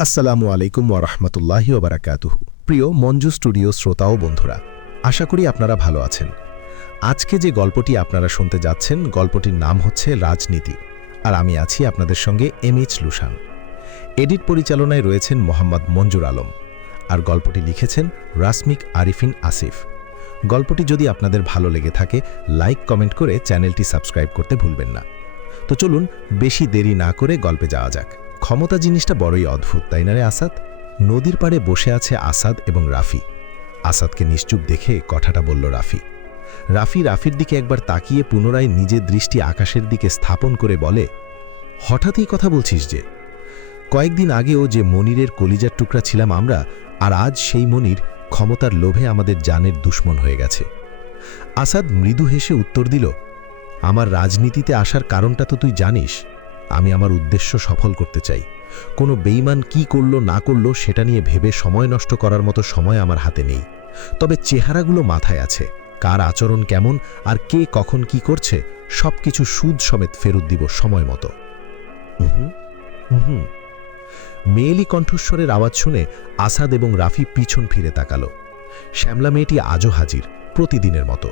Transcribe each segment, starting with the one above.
আসসালামু আলাইকুম ওয়ারাহমাতুল্লাহি ওয়াবারাকাতুহু। প্রিয় মঞ্জু স্টুডিও শ্রোতা ও বন্ধুরা, আশা করি আপনারা ভালো আছেন। আজকে যে গল্পটি আপনারা শুনতে যাচ্ছেন, গল্পটির নাম হচ্ছে রাজনীতি, আর আমি আছি আপনাদের সঙ্গে এমএইচ লুশান। এডিট পরিচালনায় রয়েছেন মোহাম্মদ মঞ্জুর আলম, আর গল্পটি লিখেছেন রাসমিক আরিফিন আসিফ। গল্পটি যদি আপনাদের ভালো লেগে থাকে, লাইক কমেন্ট করে চ্যানেলটি সাবস্ক্রাইব করতে ভুলবেন না। তো চলুন বেশি দেরি না করে গল্পে যাওয়া যাক। ক্ষমতা জিনিসটা বড়ই অদ্ভুত, তাই না রে আসাদ? নদীর পাড়ে বসে আছে আসাদ এবং রাফি। আসাদকে নিশ্চুপ দেখে কথাটা বলল রাফি। রাফির দিকে একবার তাকিয়ে পুনরায় নিজের দৃষ্টি আকাশের দিকে স্থাপন করে বলে, হঠাৎই কথা বলছিস যে? কয়েকদিন আগেও যে মনিরের কলিজার টুকরা ছিলাম আমরা, আর আজ সেই মনির ক্ষমতার লোভে আমাদের জানের দুশ্মন হয়ে গেছে। আসাদ মৃদু হেসে উত্তর দিল, আমার রাজনীতিতে আসার কারণটা তো তুই জানিস। আমি আমার উদ্দেশ্য সফল করতে চাই। কোনো বেঈমান কি করলো না করলো সেটা নিয়ে ভেবে সময় নষ্ট করার মতো সময় আমার হাতে নেই। তবে চেহারাগুলো মাথায় আছে, কার আচরণ কেমন আর কে কখন কি করছে সব কিছু সুদ সমেত ফেরত দিব সময় মতো। মেয়েলি কণ্ঠস্বরের আওয়াজ শুনে আসাদ এবং রাফি পিছন ফিরে তাকালো। শ্যামলা মেয়েটি আজও হাজির, প্রতিদিনের মতো।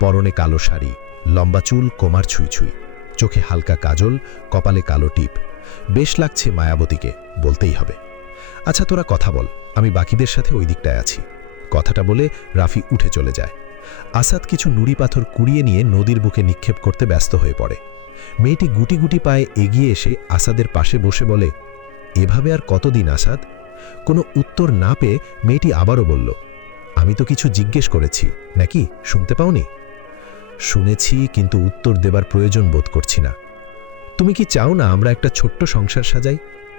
পরনে কালো শাড়ি, লম্বা চুল কোমার ছুঁই ছুঁই, চোখে হালকা কাজল, কপালে কালো টিপ। বেশ লাগছে মায়াবতীকে, বলতেই হবে। আচ্ছা তোরা কথা বল, আমি বাকিদের সাথে ওই দিকটায় আছি। কথাটা বলে রাফি উঠে চলে যায়। আসাদ কিছু নুড়ি পাথর কুড়িয়ে নিয়ে নদীর বুকে নিক্ষেপ করতে ব্যস্ত হয়ে পড়ে। মেয়েটি গুটি গুটি পায়ে এগিয়ে এসে আসাদের পাশে বসে বলে, এভাবে আর কতদিন আসাদ? কোনো উত্তর না পেয়ে মেয়েটি আবারও বলল, আমি তো কিছু জিজ্ঞেস করেছি, নাকি শুনতে পাওনি? শুনেছি, কিন্তু উত্তর দেবার প্রয়োজন বোধ করছি না। তুমি কি চাও না আমরা একটা ছোট্ট সংসার সাজাই?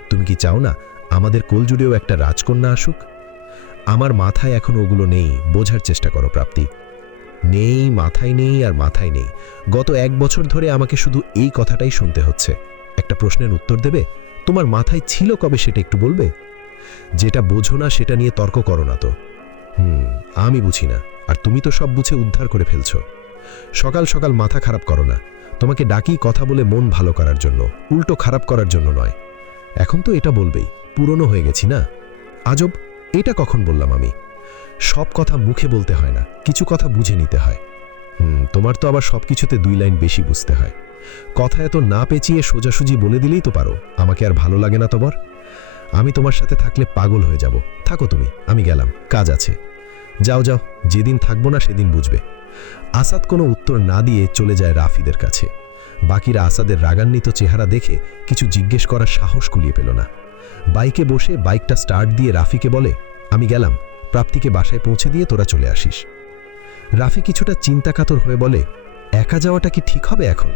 তুমি কি চাও না আমাদের কোলজুড়েও একটা রাজকন্যা আসুক? আমার মাথায় এখন ওগুলো নেই, বোঝার চেষ্টা করো প্রাপ্তি। নেই, মাথায় নেই আর মাথায় নেই। গত 1 বছর ধরে আমাকে শুধু এই কথাটাই শুনতে হচ্ছে। একটা প্রশ্নের উত্তর দেবে? তোমার মাথায় ছিল কবে সেটা একটু বলবে? যেটা বোঝো না সেটা নিয়ে তর্ক করো না তো। আমি বুঝি না, আর তুমি তো সব বুঝে উদ্ধার করে ফেলছো। সকাল সকাল মাথা খারাপ করো না। তোমাকে ডাকি কথা বলে মন ভালো করার জন্য, উল্টো খারাপ করার জন্য নয়। এখন তো এটা বলবেই, পুরনো হয়ে গেছি না? আজব, এটা কখন বললাম আমি? সব কথা মুখে বলতে হয় না, কিছু কথা বুঝে নিতে হয়। তোমার তো আবার সবকিছুতে 2 লাইন বেশি বুঝতে হয়। কথা এত না পেঁচিয়ে সোজাসুজি বলে দিলেই তো পারো। আমাকে আর ভালো লাগে না তোমার? আমি তোমার সাথে থাকলে পাগল হয়ে যাব। থাকো তুমি, আমি গেলাম, কাজ আছে। যাও যাও, যেদিন থাকবো না সেদিন বুঝবে। আসাদ কোনো উত্তর না দিয়ে চলে যায় রাফিদের কাছে। বাকিরা আসাদের রাগান্বিত চেহারা দেখে কিছু জিজ্ঞেস করার সাহস কুলিয়ে পেল না। বাইকে বসে বাইকটা স্টার্ট দিয়ে রাফিকে বলে, আমি গেলাম, প্রাপ্তিকে বাসায় পৌঁছে দিয়ে তোরা চলে আসিস। রাফি কিছুটা চিন্তাকাতর হয়ে বলে, একা যাওয়াটা কি ঠিক হবে এখন?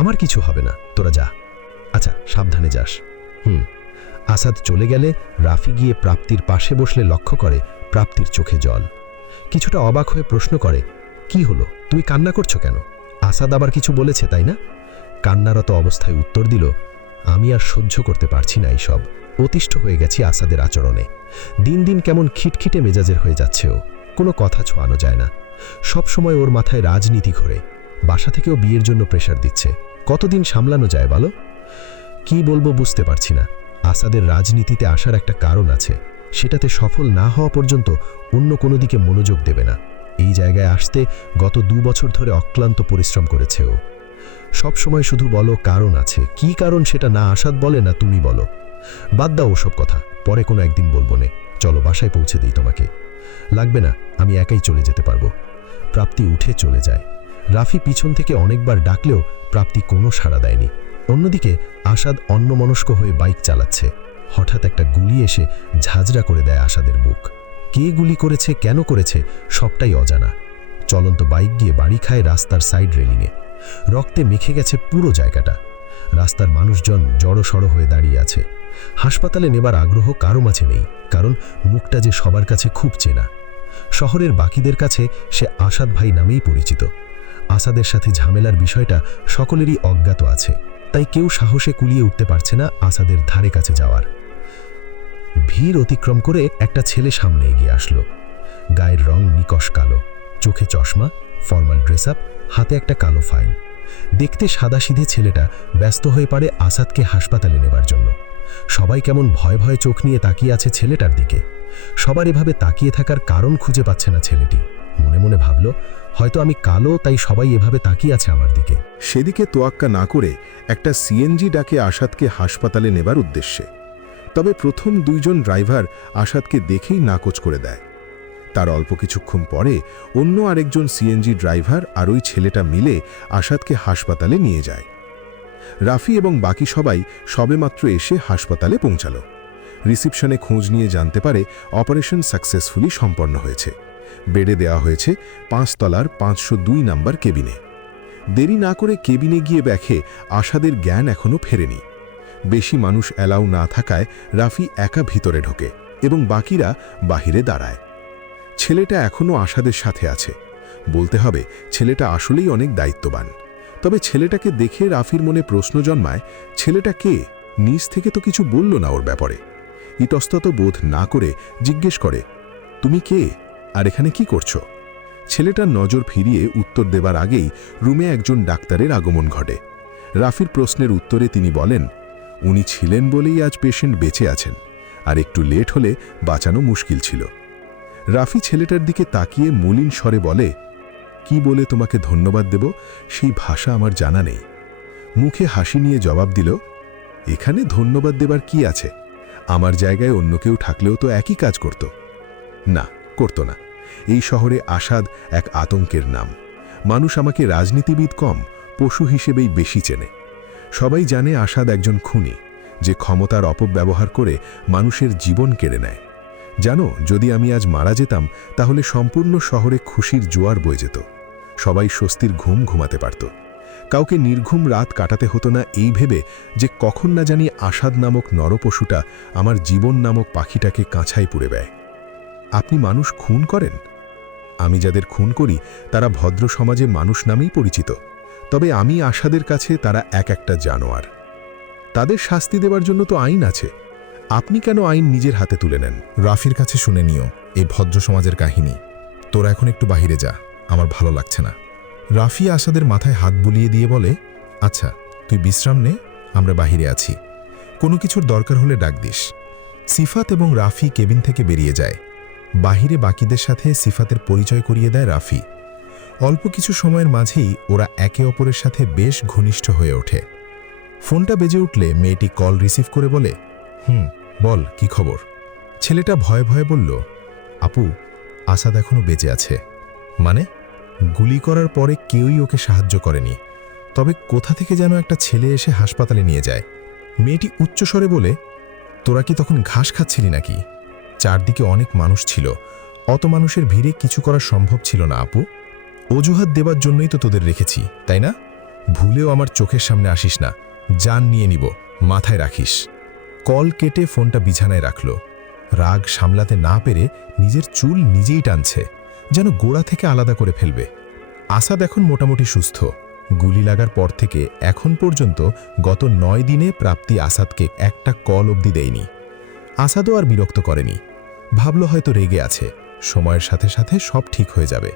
আমার কিছু হবে না, তোরা যা। আচ্ছা, সাবধানে যাস। আসাদ চলে গেলে রাফি গিয়ে প্রাপ্তির পাশে বসলে লক্ষ্য করে প্রাপ্তির চোখে জল। কিছুটা অবাক হয়ে প্রশ্ন করে, কি হলো, তুই কান্না করছো কেন? আসাদ আবার কিছু বলেছে তাই না? কান্নারত অবস্থায় উত্তর দিল, আমি আর সহ্য করতে পারছি না এইসব। অতিষ্ঠ হয়ে গেছি আসাদের আচরণে। দিন দিন কেমন খিটখিটে মেজাজের হয়ে যাচ্ছে ও। কোনো কথা ছোঁয়ানো যায় না। সব সময় ওর মাথায় রাজনীতি ঘোরে। বাসা থেকেও বিয়ের জন্য প্রেশার দিচ্ছে। কতদিন সামলানো যায় বলো? কি বলবো বুঝতে পারছি না। আসাদের রাজনীতিতে আসার একটা কারণ আছে। সেটাতে সফল না হওয়া পর্যন্ত অন্য কোনো দিকে মনোযোগ দেবে না। এই জায়গায় আসতে গত 2 বছর ধরে অক্লান্ত পরিশ্রম করেছে ও। সব সময় শুধু বলো কারণ আছে, কি কারণ সেটা না আসাদ বলে না তুমি বলো। বাদ দাও ওসব কথা, পরে কোনো একদিন বলবো নে। চলো বাসায় পৌঁছে দিই তোমাকে। লাগবে না, আমি একাই চলে যেতে পারবো। প্রাপ্তি উঠে চলে যায়। রাফি পিছন থেকে অনেকবার ডাকলেও প্রাপ্তি কোনো সাড়া দেয়নি। অন্যদিকে আসাদ অন্যমনস্ক হয়ে বাইক চালাচ্ছে। হঠাৎ একটা গুলি এসে ঝাঁঝরা করে দেয় আসাদের বুক। কে গুলি করেছে, কেন করেছে, সবটাই অজানা। চলন্ত বাইক গিয়ে বাড়ি খায় রাস্তার সাইড রেলিংয়ে। রক্তে মেখে গেছে পুরো জায়গাটা। রাস্তার মানুষজন জড়সড় হয়ে দাঁড়িয়ে আছে। হাসপাতালে নেবার আগ্রহ কারো মাঝে নেই, কারণ মুখটা যে সবার কাছে খুব চেনা। শহরের বাকিদের কাছে সে আসাদ ভাই নামেই পরিচিত। আসাদের সাথে ঝামেলার বিষয়টা সকলেরই অজ্ঞাত আছে, তাই কেউ সাহসে কুলিয়ে উঠতে পারছে না আসাদের ধারে কাছে যাওয়ার। ভিড় অতিক্রম করে একটা ছেলে সামনে এগিয়ে আসলো। গায়ের রং নিকশ কালো, চোখে চশমা, ফর্মাল ড্রেস আপ, হাতে একটা কালো ফাইল। দেখতে সাদাসিধে ছেলেটা ব্যস্ত হয়ে পড়ে আসাদকে হাসপাতালে নেবার জন্য। সবাই কেমন ভয় ভয়ে চোখ নিয়ে তাকিয়ে আছে ছেলেটার দিকে। সবার এভাবে তাকিয়ে থাকার কারণ খুঁজে পাচ্ছে না ছেলেটি। মনে মনে ভাবল, হয়তো আমি কালো, তাই সবাই এভাবে তাকিয়ে আছে আমার দিকে। সেদিকে তোয়াক্কা না করে একটা সিএনজি ডাকে আসাদকে হাসপাতালে নেবার উদ্দেশ্যে। তবে প্রথম দুইজন ড্রাইভার আসাদকে দেখেই নাকচ করে দেয়। তার অল্প কিছুক্ষণ পরে অন্য আরেকজন সিএনজি ড্রাইভার আর ওই ছেলেটা মিলে আসাদকে হাসপাতালে নিয়ে যায়। রাফি এবং বাকি সবাই সবেমাত্র এসে হাসপাতালে পৌঁছাল। রিসিপশনে খোঁজ নিয়ে জানতে পারে অপারেশন সাকসেসফুলি সম্পন্ন হয়েছে। বেডে দেওয়া হয়েছে 5 তলার 502 নম্বর কেবিনে। দেরি না করে কেবিনে গিয়ে দেখে আসাদের জ্ঞান এখনও ফেরেনি। বেশি মানুষ অ্যালাউ না থাকায় রাফি একা ভিতরে ঢোকে এবং বাকিরা বাহিরে দাঁড়ায়। ছেলেটা এখনও আসাদের সাথে আছে। বলতে হবে ছেলেটা আসলেই অনেক দায়িত্ববান। তবে ছেলেটাকে দেখে রাফির মনে প্রশ্ন জন্মায়, ছেলেটা কে? নিজ থেকে তো কিছু বলল না ওর ব্যাপারে। ইতস্তত বোধ না করে জিজ্ঞেস করে, তুমি কে আর এখানে কি করছো? ছেলেটার নজর ফিরিয়ে উত্তর দেবার আগেই রুমে একজন ডাক্তারের আগমন ঘটে। রাফির প্রশ্নের উত্তরে তিনি বলেন, উনি ছিলেন বলেই আজ পেশেন্ট বেঁচে আছেন, আর একটু লেট হলে বাঁচানো মুশকিল ছিল। রাফি ছেলেটার দিকে তাকিয়ে মলিন স্বরে বলে, কি বলে তোমাকে ধন্যবাদ দেব সেই ভাষা আমার জানা নেই। মুখে হাসি নিয়ে জবাব দিল, এখানে ধন্যবাদ দেবার কি আছে? আমার জায়গায় অন্য কেউ থাকলেও তো একই কাজ করত। না, করত না। এই শহরে আসাদ এক আতঙ্কের নাম। মানুষ আমাকে রাজনীতিবিদ কম, পশু হিসেবেই বেশি চেনে। সবাই জানে আসাদ একজন খুনি, যে ক্ষমতার অপব্যবহার করে মানুষের জীবন কেড়ে নেয়। জানো, যদি আমি আজ মারা যেতাম তাহলে সম্পূর্ণ শহরে খুশির জোয়ার বয়ে যেত। সবাই স্বস্তির ঘুম ঘুমাতে পারত। কাউকে নির্ঘুম রাত কাটাতে হতো না এই ভেবে যে কখন না জানি আসাদ নামক নরপশুটা আমার জীবন নামক পাখিটাকে কাঁছায় পুড়ে দেয়। আপনি মানুষ খুন করেন? আমি যাদের খুন করি তারা ভদ্র সমাজে মানুষ নামেই পরিচিত। তবে আমি আসাদের কাছে তারা এক একটা জানোয়ার। তাদের শাস্তি দেওয়ার জন্য তো আইন আছে। আপনি কেন আইন নিজের হাতে তুলে নেন? রাফির কাছে শুনে নিও এই ভদ্র সমাজের কাহিনী। তোরা এখন একটু বাহিরে যা, আমার ভালো লাগছে না। রাফি আসাদের মাথায় হাত বুলিয়ে দিয়ে বলে, আচ্ছা তুই বিশ্রাম নে, আমরা বাহিরে আছি। কোনো কিছুর দরকার হলে ডাক দিস। সিফাত এবং রাফি কেবিন থেকে বেরিয়ে যায়। বাহিরে বাকিদের সাথে সিফাতের পরিচয় করিয়ে দেয় রাফি। অল্প কিছু সময়ের মাঝেই ওরা একে অপরের সাথে বেশ ঘনিষ্ঠ হয়ে ওঠে। ফোনটা বেজে উঠলে মেয়েটি কল রিসিভ করে বলে, বল কি খবর? ছেলেটা ভয়ে ভয়ে বলল, আপু, আসাদ এখনো বেঁচে আছে। মানে? গুলি করার পরে কেউই ওকে সাহায্য করেনি, তবে কোথা থেকে যেন একটা ছেলে এসে হাসপাতালে নিয়ে যায়। মেয়েটি উচ্চস্বরে বলে, তোরা কি তখন ঘাস খাচ্ছিলি নাকি? চারদিকে অনেক মানুষ ছিল, অত মানুষের ভিড়ে কিছু করা সম্ভব ছিল না আপু। অজুহাত দেবার জন্যই তো তোদের রেখেছি, তাই না? ভুলেও আমার চোখের সামনে আসিস না, জান নিয়ে নিব, মাথায় রাখিস। কল কেটে ফোনটা বিছানায় রাখল। রাগ সামলাতে না পেরে নিজের চুল নিজেই টানছে, যেন গোড়া থেকে আলাদা করে ফেলবে। আসাদ এখন মোটামুটি সুস্থ। গুলি লাগার পর থেকে এখন পর্যন্ত গত 9 দিনে প্রাপ্তি আসাদকে একটা কল অবধি দেয়নি। আসাদও আর বিরক্ত করেনি। ভাবল হয়তো রেগে আছে, সময়ের সাথে সাথে সব ঠিক হয়ে যাবে।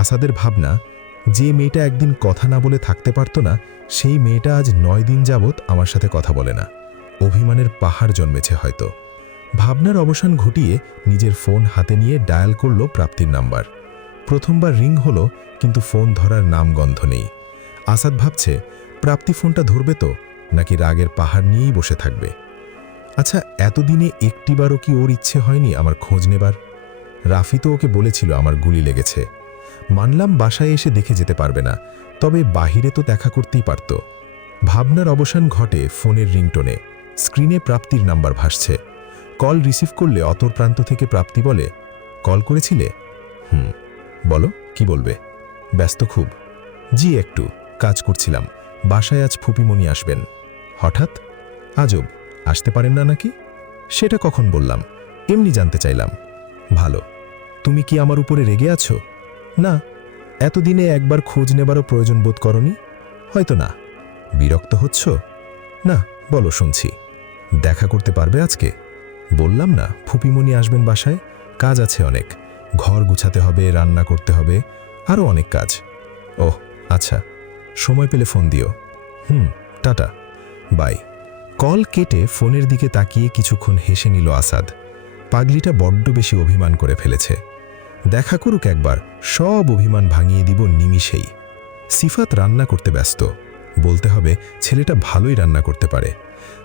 আসাদের ভাবনা, যে মেয়েটা একদিন কথা না বলে থাকতে পারত না, সেই মেয়েটা আজ 9 দিন যাবৎ আমার সাথে কথা বলে না। অভিমানের পাহাড় জন্মেছে হয়তো। ভাবনার অবসান ঘটিয়ে নিজের ফোন হাতে নিয়ে ডায়াল করল প্রাপ্তির নাম্বার। প্রথমবার রিং হলো, কিন্তু ফোন ধরার নামগন্ধ নেই। আসাদ ভাবছে, প্রাপ্তি ফোনটা ধরবে তো, নাকি রাগের পাহাড় নিয়েই বসে থাকবে। আচ্ছা, এতদিনে একটিবারও কি ওর ইচ্ছে হয়নি আমার খোঁজ নেবার? রাফি তো ওকে বলেছিল আমার গুলি লেগেছে। মানলাম বাসায় এসে দেখে যেতে পারবে না, তবে বাহিরে তো দেখা করতেই পারত। ভাবনার অবসান ঘটে ফোনের রিংটোনে। স্ক্রিনে প্রাপ্তির নাম্বার ভাসছে। কল রিসিভ করলে অতর প্রান্ত থেকে প্রাপ্তি বলে, কল করেছিলে? বলো, কি বলবে? ব্যস্ত খুব? জি, একটু কাজ করছিলাম। বাসায় আজ ফুপিমণি আসবেন। হঠাৎ? আজব, আসতে পারেন না নাকি? সেটা কখন বললাম, এমনি জানতে চাইলাম। ভালো। তুমি কি আমার উপরে রেগে আছো? না। এতদিনে একবার খোঁজ নেবারও প্রয়োজন বোধ করনি? হয়তো না। বিরক্ত হচ্ছ? না, বলো শুনছি। দেখা করতে পারবে আজকে? বললাম না ফুপিমণি আসবেন বাসায়, কাজ আছে অনেক। ঘর গুছাতে হবে, রান্না করতে হবে, আরও অনেক কাজ। ওহ আচ্ছা, সময় পেলে ফোন দিও। Tata, by. কল কেটে ফোনের দিকে তাকিয়ে কিছুক্ষণ হেসে নিল আসাদ। পাগলিটা বড্ড বেশি অভিমান করে ফেলেছে। দেখা করুক একবার, সব অভিমান ভাঙিয়ে দিব নিমিষেই। সিফাত রান্না করতে ব্যস্ত। বলতে হবে ছেলেটা ভালোই রান্না করতে পারে।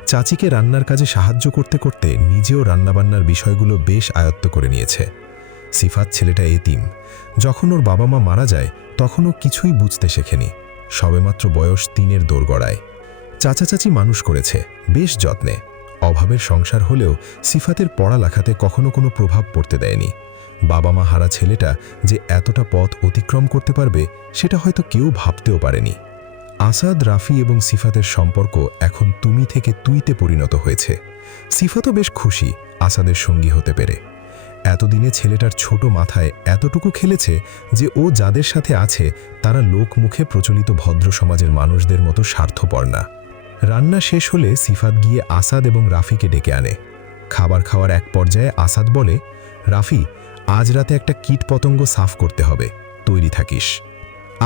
চাচিকে রান্নার কাজে সাহায্য করতে করতে নিজেও রান্নাবান্নার বিষয়গুলো বেশ আয়ত্ত করে নিয়েছে। সিফাত ছেলেটা এতিম। যখন ওর বাবা মা মারা যায় তখনও কিছুই বুঝতে শেখেনি। সবেমাত্র বয়স 3-এর দোরগড়ায়। চাচা চাচি মানুষ করেছে বেশ যত্নে। অভাবের সংসার হলেও সিফাতের পড়ালেখাতে কখনো কোনো প্রভাব পড়তে দেয়নি। বাবা মা হারা ছেলেটা যে এতটা পথ অতিক্রম করতে পারবে সেটা হয়তো কেউ ভাবতেও পারেনি। আসাদ, রাফি এবং সিফাতের সম্পর্ক এখন তুমি থেকে তুইতে পরিণত হয়েছে। সিফাতও বেশ খুশি আসাদের সঙ্গী হতে পেরে। এতদিনে ছেলেটার ছোট মাথায় এতটুকু খেলেছে যে ও যাদের সাথে আছে তারা লোকমুখে প্রচলিত ভদ্র সমাজের মানুষদের মতো স্বার্থপর না। রান্না শেষ হলে সিফাত গিয়ে আসাদ এবং রাফিকে ডেকে আনে। খাবার খাওয়ার এক পর্যায়ে আসাদ বলে, রাফি, আজ রাতে একটা কীটপতঙ্গ সাফ করতে হবে, তৈরি থাকিস।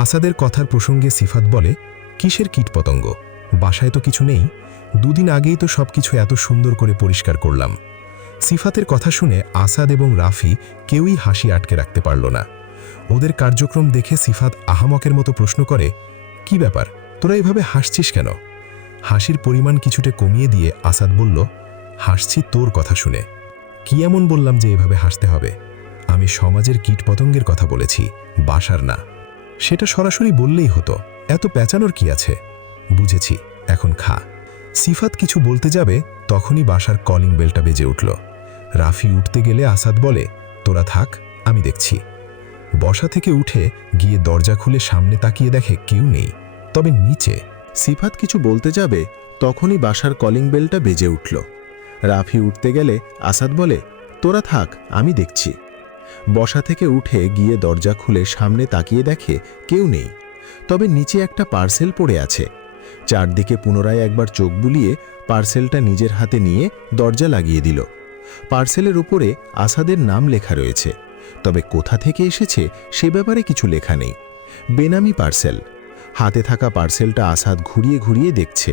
আসাদের কথার প্রসঙ্গে সিফাত বলে, কিসের কীটপতঙ্গ? বাসায় তো কিছু নেই। 2 দিন আগেই তো সবকিছু এত সুন্দর করে পরিষ্কার করলাম। সিফাতের কথা শুনে আসাদ এবং রাফি কেউই হাসি আটকে রাখতে পারল না। ওদের কার্যক্রম দেখে সিফাত আহামকের মতো প্রশ্ন করে, কি ব্যাপার, তোরা এভাবে হাসছিস কেন? হাসির পরিমাণ কিছুটা কমিয়ে দিয়ে আসাদ বলল, হাসছি তোর কথা শুনে। কি এমন বললাম যে এভাবে হাসতে হবে? আমি সমাজের কীটপতঙ্গের কথা বলেছি, বাসার না। সেটা সরাসরি বললেই হতো, এত পেঁচানোর কি আছে? বুঝেছি, এখন খা। সিফাত কিছু বলতে যাবে তখনই বাসার কলিং বেলটা বেজে উঠল। রাফি উঠতে গেলে আসাদ বলে, তোরা থাক, আমি দেখছি। বসা থেকে উঠে গিয়ে দরজা খুলে সামনে তাকিয়ে দেখে কেউ নেই, তবে নিচে। সিফাত কিছু বলতে যাবে তখনই বাসার কলিং বেলটা বেজে উঠল। রাফি উঠতে গেলে আসাদ বলে, তোরা থাক, আমি দেখছি। বসা থেকে উঠে গিয়ে দরজা খুলে সামনে তাকিয়ে দেখে কেউ নেই, তবে নিচে একটা পার্সেল পড়ে আছে। চারদিকে পুনরায় একবার চোখ বুলিয়ে পার্সেলটা নিজের হাতে নিয়ে দরজা লাগিয়ে দিল। পার্সেলের উপরে আসাদের নাম লেখা রয়েছে, তবে কোথা থেকে এসেছে সে ব্যাপারে কিছু লেখা নেই। বেনামি পার্সেল। হাতে থাকা পার্সেলটা আসাদ ঘুরিয়ে ঘুরিয়ে দেখছে,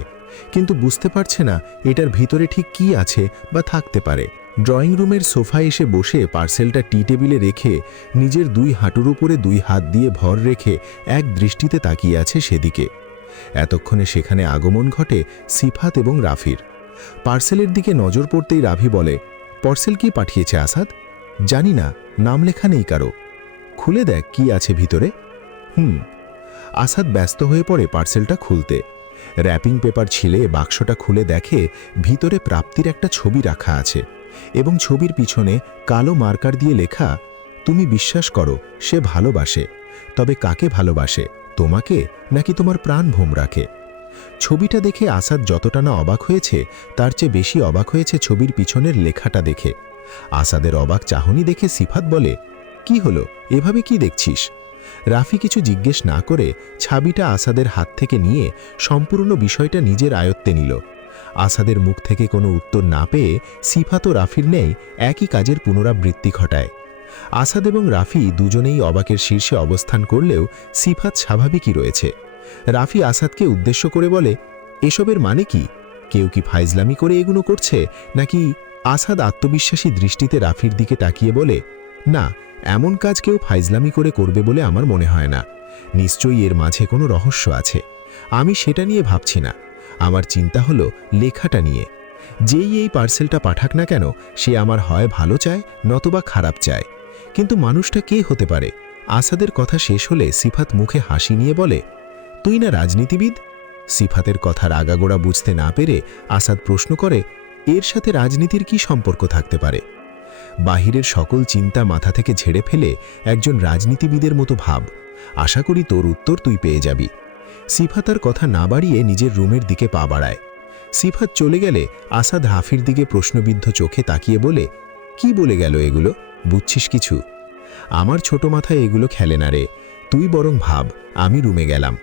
কিন্তু বুঝতে পারছে না এটার ভিতরে ঠিক কি আছে বা থাকতে পারে। ড্রয়িং রুমের সোফায় এসে বসে পার্সেলটা টি টেবিলে রেখে নিজের 2 হাঁটুর উপরে 2 হাত দিয়ে ভর রেখে এক দৃষ্টিতে তাকিয়ে আছে সেদিকে। এতক্ষণে সেখানে আগমন ঘটে সিফাত এবং রাফির। পার্সেলের দিকে নজর পড়তেই রাফি বলে, পার্সেল কি পাঠিয়েছে আসাদ? জানি না, নাম লেখা নেই কারো। খুলে দেখ কি আছে ভিতরে। আসাদ ব্যস্ত হয়ে পড়ে পার্সেলটা খুলতে। র্যাপিং পেপার ছিলে বাক্সটা খুলে দেখে ভিতরে প্রাপ্তির একটা ছবি রাখা আছে এবং ছবির পিছনে কালো মার্কার দিয়ে লেখা, তুমি বিশ্বাস করো সে ভালোবাসে, তবে কাকে ভালোবাসে, তোমাকে নাকি তোমার প্রাণ ভোমরাকে? ছবিটা দেখে আসাদ যতটা না অবাক হয়েছে তার চেয়ে বেশি অবাক হয়েছে ছবির পিছনের লেখাটা দেখে। আসাদের অবাক চাহনি দেখে সিফাত বলে, কি হলো, এভাবে কি দেখছিস? রাফি কিছু জিজ্ঞেস না করে ছাবিটা আসাদের হাত থেকে নিয়ে সম্পূর্ণ বিষয়টা নিজের আয়ত্তে নিল। আসাদের মুখ থেকে কোনো উত্তর না পেয়ে সিফাত ও রাফির নেই একই কাজের পুনরাবৃত্তি ঘটায়। আসাদ এবং রাফি দুজনেই অবাকের শীর্ষে অবস্থান করলেও সিফাত স্বাভাবিকই রয়েছে। রাফি আসাদকে উদ্দেশ্য করে বলে, এসবের মানে কি? কেউ কি ফাইজলামি করে এগুলো করছে নাকি? আসাদ আত্মবিশ্বাসী দৃষ্টিতে রাফির দিকে তাকিয়ে বলে, না, এমন কাজ কেউ ফাইজলামি করে করবে বলে আমার মনে হয় না। নিশ্চয়ই এর মাঝে কোনো রহস্য আছে। আমি সেটা নিয়ে ভাবছি না, আমার চিন্তা হলো লেখাটা নিয়ে। যেই এই পার্সেলটা পাঠাক না কেন সে আমার হয় ভালো চায় নতুবা খারাপ চায়, কিন্তু মানুষটা কে হতে পারে? আসাদের কথা শেষ হলে সিফাত মুখে হাসি নিয়ে বলে, তুই না রাজনীতিবিদ? সিফাতের কথার আগাগোড়া বুঝতে না পেরে আসাদ প্রশ্ন করে, এর সাথে রাজনীতির কি সম্পর্ক থাকতে পারে? বাহিরের সকল চিন্তা মাথা থেকে ঝেড়ে ফেলে একজন রাজনীতিবিদের মতো ভাব, আশা করি তোর উত্তর তুই পেয়ে যাবি। সিফাতার কথা না বাড়িয়ে নিজের রুমের দিকে পা বাড়ায়। সিফাত চলে গেলে আসাদ হাফির দিকে প্রশ্নবিদ্ধ চোখে তাকিয়ে বলে, কি বলে গেল এগুলো? বুঝছিস কিছু? আমার ছোট মাথায় এগুলো খেলে না রে, তুই বরং ভাব। আমি রুমে গেলাম।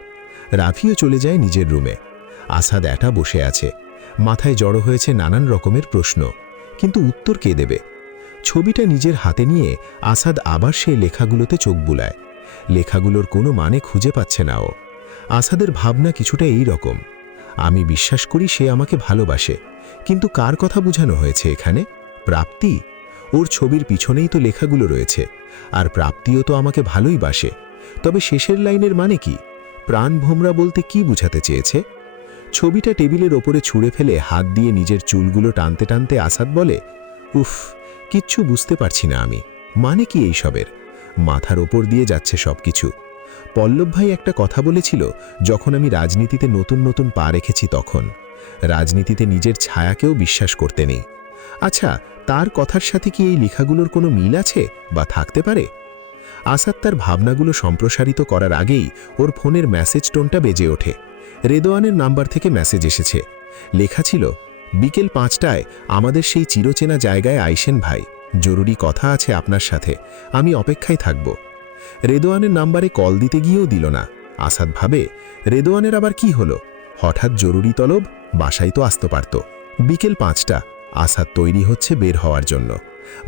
রাফিও চলে যায় নিজের রুমে। আসাদ একা বসে আছে, মাথায় জড়ো হয়েছে নানান রকমের প্রশ্ন, কিন্তু উত্তর কে দেবে? ছবিটা নিজের হাতে নিয়ে আসাদ আবার সেই লেখাগুলোতে চোখ বুলায়। লেখাগুলোর কোনো মানে খুঁজে পাচ্ছে না ও। আসাদের ভাবনা কিছুটা এই রকম। আমি বিশ্বাস করি সে আমাকে ভালোবাসে, কিন্তু কার কথা বোঝানো হয়েছে এখানে? প্রাপ্তি? ওর ছবির পিছনেই তো লেখাগুলো রয়েছে, আর প্রাপ্তিও তো আমাকে ভালোই বাসে। তবে শেষের লাইনের মানে কি? প্রাণ ভোমরা বলতে কি বুঝাতে চেয়েছে? ছবিটা টেবিলের ওপরে ছুঁড়ে ফেলে হাত দিয়ে নিজের চুলগুলো টানতে টানতে আসাদ বলে, উফ, কিচ্ছু বুঝতে পারছি না আমি, মানে কি এইসবের? মাথার ওপর দিয়ে যাচ্ছে সবকিছু। পল্লব ভাই একটা কথা বলেছিল যখন আমি রাজনীতিতে নতুন নতুন পা রেখেছি, তখন রাজনীতিতে নিজের ছায়াকেও বিশ্বাস করতে নেই। আচ্ছা, তার কথার সাথে কি এই লেখাগুলোর কোনো মিল আছে বা থাকতে পারে? আসাদ তার ভাবনাগুলো সম্প্রসারিত করার আগেই ওর ফোনের মেসেজ টোনটা বেজে ওঠে। রেদোয়ানের নাম্বার থেকে মেসেজ এসেছে। লেখা ছিল, বিকেল 5টায় আমাদের সেই চিরচেনা জায়গায় আইসেন ভাই, জরুরি কথা আছে আপনার সাথে, আমি অপেক্ষায় থাকব। রেদোয়ানের নাম্বারে কল দিতে গিয়েও দিল না। আসাদ ভাবে, রেদোয়ানের আবার কি হলো? হঠাৎ জরুরি তলব, বাসায় তো আসতে পারত। বিকেল 5টা, আসাদ তৈরি হচ্ছে বের হওয়ার জন্য।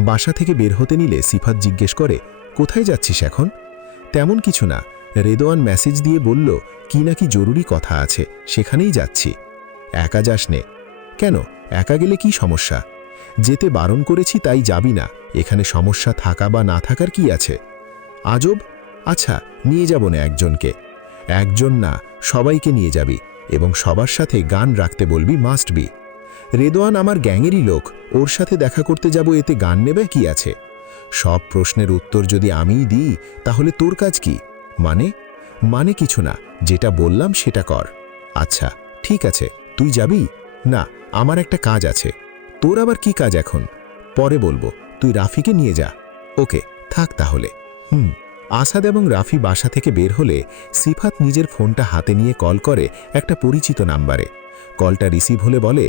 বাসা থেকে বের হতে নিলে সিফাত জিজ্ঞেস করে, কোথায় যাচ্ছিস এখন? তেমন কিছু না, রেদোয়ান মেসেজ দিয়ে বলল কি নাকি জরুরি কথা আছে, সেখানেই যাচ্ছি। একা যাস নে। কেন, একা গেলে কি সমস্যা? যেতে বারণ করেছি তাই যাবি না, এখানে সমস্যা থাকা বা না থাকার কি আছে? আজব। আচ্ছা, নিয়ে যাব না একজনকে? একজন না, সবাইকে নিয়ে যাবি, এবং সবার সাথে গান রাখতে বলবি, মাস্ট বি। রেদোয়ান আমার গ্যাংয়েরই লোক, ওর সাথে দেখা করতে যাব, এতে গান নেবে কি আছে? সব প্রশ্নের উত্তর যদি আমিই দিই তাহলে তোর কাজ কি? মানে কিছু না, যেটা বললাম সেটা কর। আচ্ছা ঠিক আছে, তুই যাবি? না, আমার একটা কাজ আছে। তোর আবার কি কাজ এখন? পরে বলবো, তুই রাফিকে নিয়ে যা। ওকে, থাক তাহলে। আসাদ এবং রাফি বাসা থেকে বের হলে সিফাত নিজের ফোনটা হাতে নিয়ে কল করে একটা পরিচিত নাম্বারে। কলটা রিসিভ হলে বলে,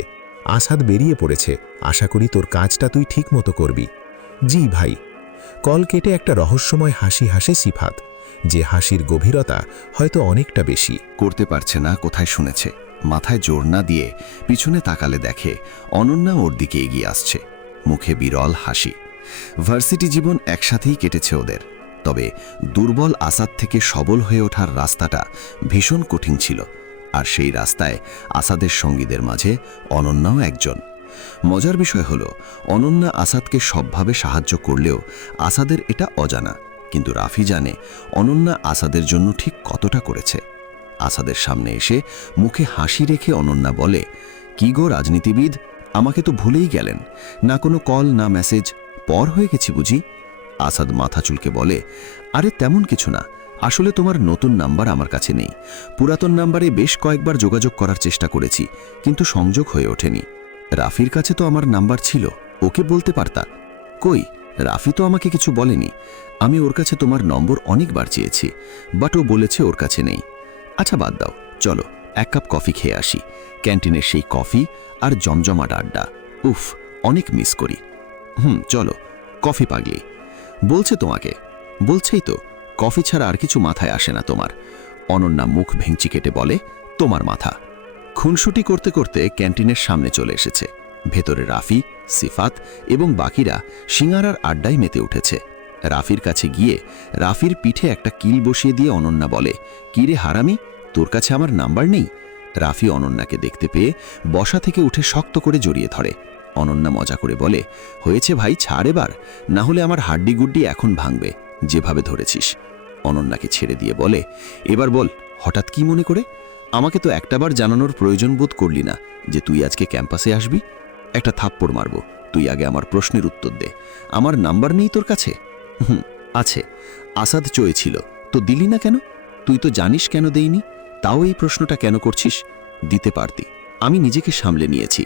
আসাদ বেরিয়ে পড়েছে, আশা করি তোর কাজটা তুই ঠিক মতো করবি। জি ভাই। কল কেটে একটা রহস্যময় হাসি হাসে সিফাত, যে হাসির গভীরতা হয়তো অনেকটা বেশি। করতে পারছে না কোথায় শুনেছে, মাথায় জোর না দিয়ে পিছনে তাকালে দেখে অনন্যা ওর দিকে এগিয়ে আসছে, মুখে বিরল হাসি। ভার্সিটি জীবন একসাথেই কেটেছে ওদের, তবে দুর্বল আসাদ থেকে সবল হয়ে ওঠার রাস্তাটা ভীষণ কঠিন ছিল, আর সেই রাস্তায় আসাদের সঙ্গীদের মাঝে অনন্যাও একজন। মজার বিষয় হলো, অনন্যা আসাদকে সবভাবে সাহায্য করলেও আসাদের এটা অজানা, কিন্তু রাফি জানে অনন্যা আসাদের জন্য ঠিক কতটা করেছে। আসাদের সামনে এসে মুখে হাসি রেখে অনন্যা বলে, কি গো রাজনীতিবিদ, আমাকে তো ভুলেই গেলেন, না কোনো কল না মেসেজ, পর হয়ে গেছি বুঝি? আসাদ মাথা চুলকে বলে, আরে তেমন কিছু না, আসলে তোমার নতুন নাম্বার আমার কাছে নেই। পুরাতন নাম্বারে বেশ কয়েকবার যোগাযোগ করার চেষ্টা করেছি, কিন্তু সংযোগ হয়ে ওঠেনি। রাফির কাছে তো আমার নাম্বার ছিল, ওকে বলতে পারতা। কই, রাফি তো আমাকে কিছু বলেনি। আমি ওর কাছে তোমার নম্বর অনেকবার চেয়েছি, বাট ও বলেছে ওর কাছে নেই। আচ্ছা বাদ দাও, চলো এক কাপ কফি খেয়ে আসি। ক্যান্টিনের সেই কফি আর জমজমাট আড্ডা, উফ, অনেক মিস করি। চলো, কফি পাগলি বলছে তোমাকে। বলছেই তো, কফি ছাড়া আর কিছু মাথায় আসে না তোমার। অনন্যা মুখ ভেঙচি কেটে বলে, তোমার মাথা। খুনসুটি করতে করতে ক্যান্টিনের সামনে চলে এসেছে। ভেতরে রাফি, সিফাত এবং বাকিরা সিঙ্গারার আড্ডায় মেতে উঠেছে। রাফির কাছে গিয়ে রাফির পিঠে একটা কিল বসিয়ে দিয়ে অনন্যা বলে, কি রে হারামি, তোর কাছে আমার নাম্বার নেই? রাফি অনন্যাকে দেখতে পেয়ে বসা থেকে উঠে শক্ত করে জড়িয়ে ধরে। অনন্যা মজা করে বলে, হয়েছে ভাই, ছাড় এবার, না হলে আমার হাড্ডি গুড্ডি এখন ভাঙবে, যেভাবে ধরেছিস। অনন্যাকে ছেড়ে দিয়ে বলে, এবার বল, হঠাৎ কি মনে করে? আমাকে তো একটাবার জানানোর প্রয়োজন বোধ করলি না যে তুই আজকে ক্যাম্পাসে আসবি? একটা থাপ্পড় মারব, তুই আগে আমার প্রশ্নের উত্তর দে। আমার নাম্বার নেই তোর কাছে? আছে, আসাদ চেয়েছিল, তো দিলি না কেন? তুই তো জানিস কেন দেইনি, তাও এই প্রশ্নটা কেন করছিস? দিতে পারতি, আমি নিজেকে সামলে নিয়েছি,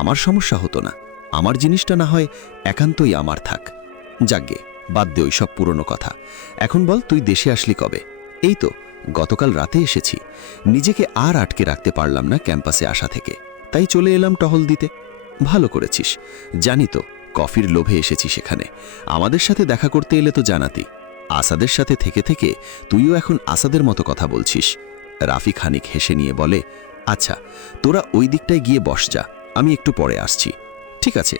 আমার সমস্যা হতো না। আমার জিনিসটা না হয় একান্তই আমার থাক। যাগ্গে, বাদ দে ওই সব পুরনো কথা। এখন বল, তুই দেশে আসলি কবে? এই তো গতকাল রাতে এসেছি। নিজেকে আর আটকে রাখতে পারলাম না ক্যাম্পাসে আসা থেকে, তাই চলে এলাম টহল দিতে। ভালো করেছিস, জানি তো কফির লোভে এসেছি সেখানে। আমাদের সাথে দেখা করতে এলে তো জানাতি। আসাদের সাথে থেকে থেকে তুইও এখন আসাদের মতো কথা বলছিস। রাফি খানিক হেসে নিয়ে বলে, আচ্ছা তোরা ওই দিকটায় গিয়ে বস যা, আমি একটু পরে আসছি। ঠিক আছে।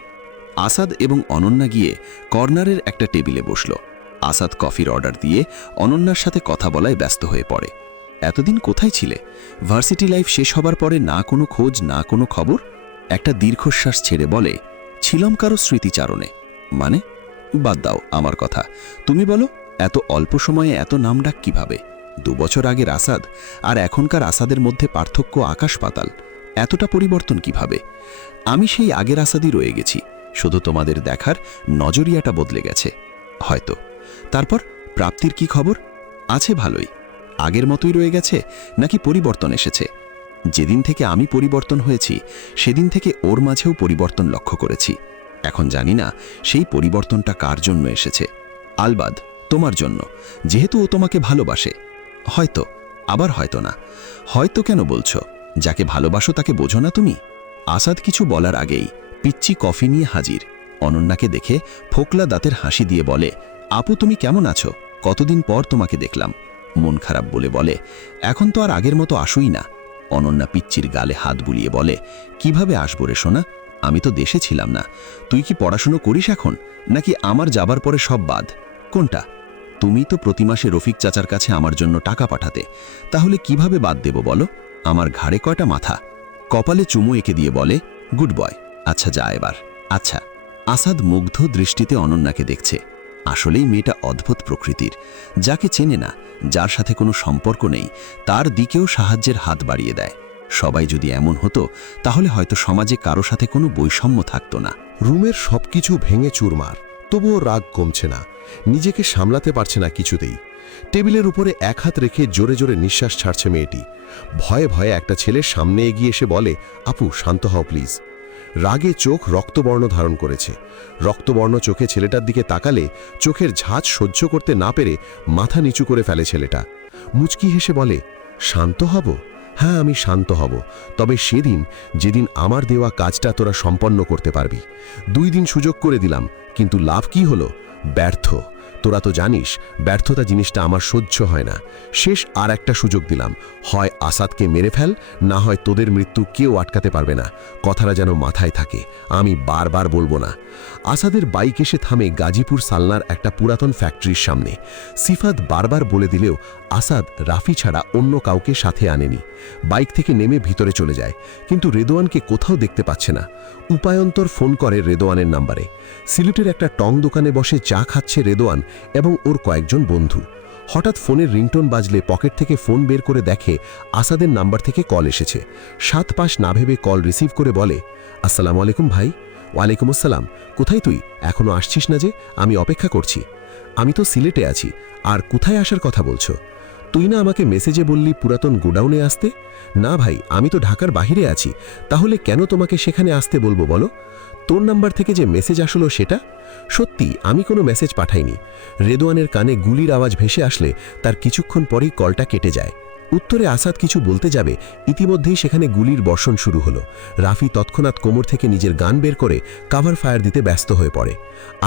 আসাদ এবং অনন্যা গিয়ে কর্নারের একটা টেবিলে বসল। আসাদ কফির অর্ডার দিয়ে অনন্যার সাথে কথা বলায় ব্যস্ত হয়ে পড়ে। এতদিন কোথায় ছিলে? ভার্সিটি লাইফ শেষ হবার পরে না কোনো খোঁজ, না কোনো খবর। একটা দীর্ঘশ্বাস ছেড়ে বলে, ছিলাম কারো স্মৃতিচারণে। মানে? বাদ দাও আমার কথা, তুমি বলো, এত অল্প সময়ে এত নামডাক কিভাবে? 2 বছর আগের আসাদ আর এখনকার আসাদের মধ্যে পার্থক্য আকাশ পাতাল। এতটা পরিবর্তন কিভাবে? আমি সেই আগের আসাদই রয়ে গেছি, শুধু তোমাদের দেখার নজরিয়াটা বদলে গেছে হয়তো। তারপর প্রাপ্তির কি খবর? আছে ভালোই। আগের মতোই রয়ে গেছে নাকি পরিবর্তন এসেছে? যেদিন থেকে আমি পরিবর্তন হয়েছি সেদিন থেকে ওর মাঝেও পরিবর্তন লক্ষ্য করেছি। এখন জানি না সেই পরিবর্তনটা কার জন্য এসেছে। আলবাদ তোমার জন্য, যেহেতু ও তোমাকে ভালোবাসে। হয়তো, আবার হয়তো না। হয়তো কেন বলছো? যাকে ভালোবাসো তাকে বোঝো না তুমি? আসাদ কিছু বলার আগেই পিচ্চি কফি নিয়ে হাজির। অনন্যাকে দেখে ফোকলা দাঁতের হাসি দিয়ে বলে, আপু তুমি কেমন আছো? কতদিন পর তোমাকে দেখলাম। মন খারাপ বলে বলে, এখন তো আর আগের মতো আসুই না। অনন্যা পিচ্চির গালে হাত বুলিয়ে বলে, কিভাবে আসবো রে সোনা? আমি তো দেশে ছিলাম না। তুই কি পড়াশুনো করিস এখন, নাকি আমার যাবার পরে সব বাদ? কোনটা? তুমি তো প্রতি মাসে রফিক চাচার কাছে আমার জন্য টাকা পাঠাতে, তাহলে কিভাবে বাদ দেব বলো? আমার ঘাড়ে কয়টা মাথা? কপালে চুমু এঁকে দিয়ে বলে, গুড বয়। আচ্ছা যা এবার। আচ্ছা। আসাদ মুগ্ধ দৃষ্টিতে অনন্যাকে দেখছে। আসলেই মেয়েটা অদ্ভুত প্রকৃতির। যাকে চেনে না, যার সাথে কোনো সম্পর্ক নেই, তার দিকেও সাহায্যের হাত বাড়িয়ে দেয়। সবাই যদি এমন হতো তাহলে হয়তো সমাজে কারো সাথে কোনো বৈষম্য থাকতো না। রুমের সবকিছু ভেঙে চুরমার, তবুও রাগ কমছে না, নিজেকে সামলাতে পারছে না কিছুতেই। টেবিলের উপরে এক হাত রেখে জোরে জোরে নিঃশ্বাস ছাড়ছে মেয়েটি। ভয়ে ভয়ে একটা ছেলের সামনে এগিয়ে এসে বলে, আপু শান্ত হও প্লিজ। রাগে চোখ রক্তবর্ণ ধারণ করেছে। রক্তবর্ণ চোখে ছেলেটার দিকে তাকালে চোখের ঝাঁজ সহ্য করতে না পেরে মাথা নিচু করে ফেলে ছেলেটা। মুচকি হেসে বলে, শান্ত হব? হ্যাঁ আমি শান্ত হব, তবে সেদিন যেদিন আমার দেওয়া কাজটা তোরা সম্পন্ন করতে পারবি। 2 দিন সুযোগ করে দিলাম, কিন্তু লাভ কি হলো? ব্যর্থ। তোরা তো জানিস ব্যর্থতা জিনিসটা আমার সহ্য হয় না। শেষ আর একটা সুযোগ দিলাম, হয় আসাদকে মেরে ফেল, না হয় তোদের মৃত্যু কেউ আটকাতে পারবে না। কথাটা যেন মাথায় থাকে, আমি বারবার বলবো না। আসাদের বাইক এসে থামে গাজীপুর সালনার একটা পুরাতন ফ্যাক্টরির সামনে। সিফাত বারবার বলে দিলেও আসাদ রাফি ছাড়া অন্য কাউকে সাথে আনেনি। বাইক থেকে নেমে ভিতরে চলে যায়, কিন্তু রেদোয়ানকে কোথাও দেখতে পাচ্ছে না। উপায়ন্তর ফোন করে রেদোয়ানের নাম্বারে। সিলেটের একটা টং দোকানে বসে চা খাচ্ছে রেদোয়ান এবং ওর কয়েকজন বন্ধু। হঠাৎ ফোনের রিংটোন বাজলে পকেট থেকে ফোন বের করে দেখে আসাদের নাম্বার থেকে কল এসেছে। 7 পাশ না ভেবে কল রিসিভ করে বলে, আসসালামু আলাইকুম ভাই। ওয়ালাইকুম আসসালাম। কোথায় তুই? এখনো আসছিস না যে? আমি অপেক্ষা করছি। আমি তো সিলেটে আছি। আর কোথায় আসার কথা বলছো? তুই না আমাকে মেসেজে বললি পুরাতন গোডাউনে আসতে? না ভাই, আমি তো ঢাকার বাহিরে আছি। তাহলে কেন তোমাকে সেখানে আসতে বলবো বলো? তোর নাম্বার থেকে যে মেসেজ আসলো সেটা? সত্যি আমি কোনো মেসেজ পাঠাইনি। রেদোয়ানের কানে গুলির আওয়াজ ভেসে আসলে তার কিছুক্ষণ পরেই কলটা কেটে যায়। উত্তরে আসাদ কিছু বলতে যাবে, ইতিমধ্যেই সেখানে গুলির বর্ষণ শুরু হলো। রাফি তৎক্ষণাৎ কোমর থেকে নিজের গান বের করে কাভার ফায়ার দিতে ব্যস্ত হয়ে পড়ে।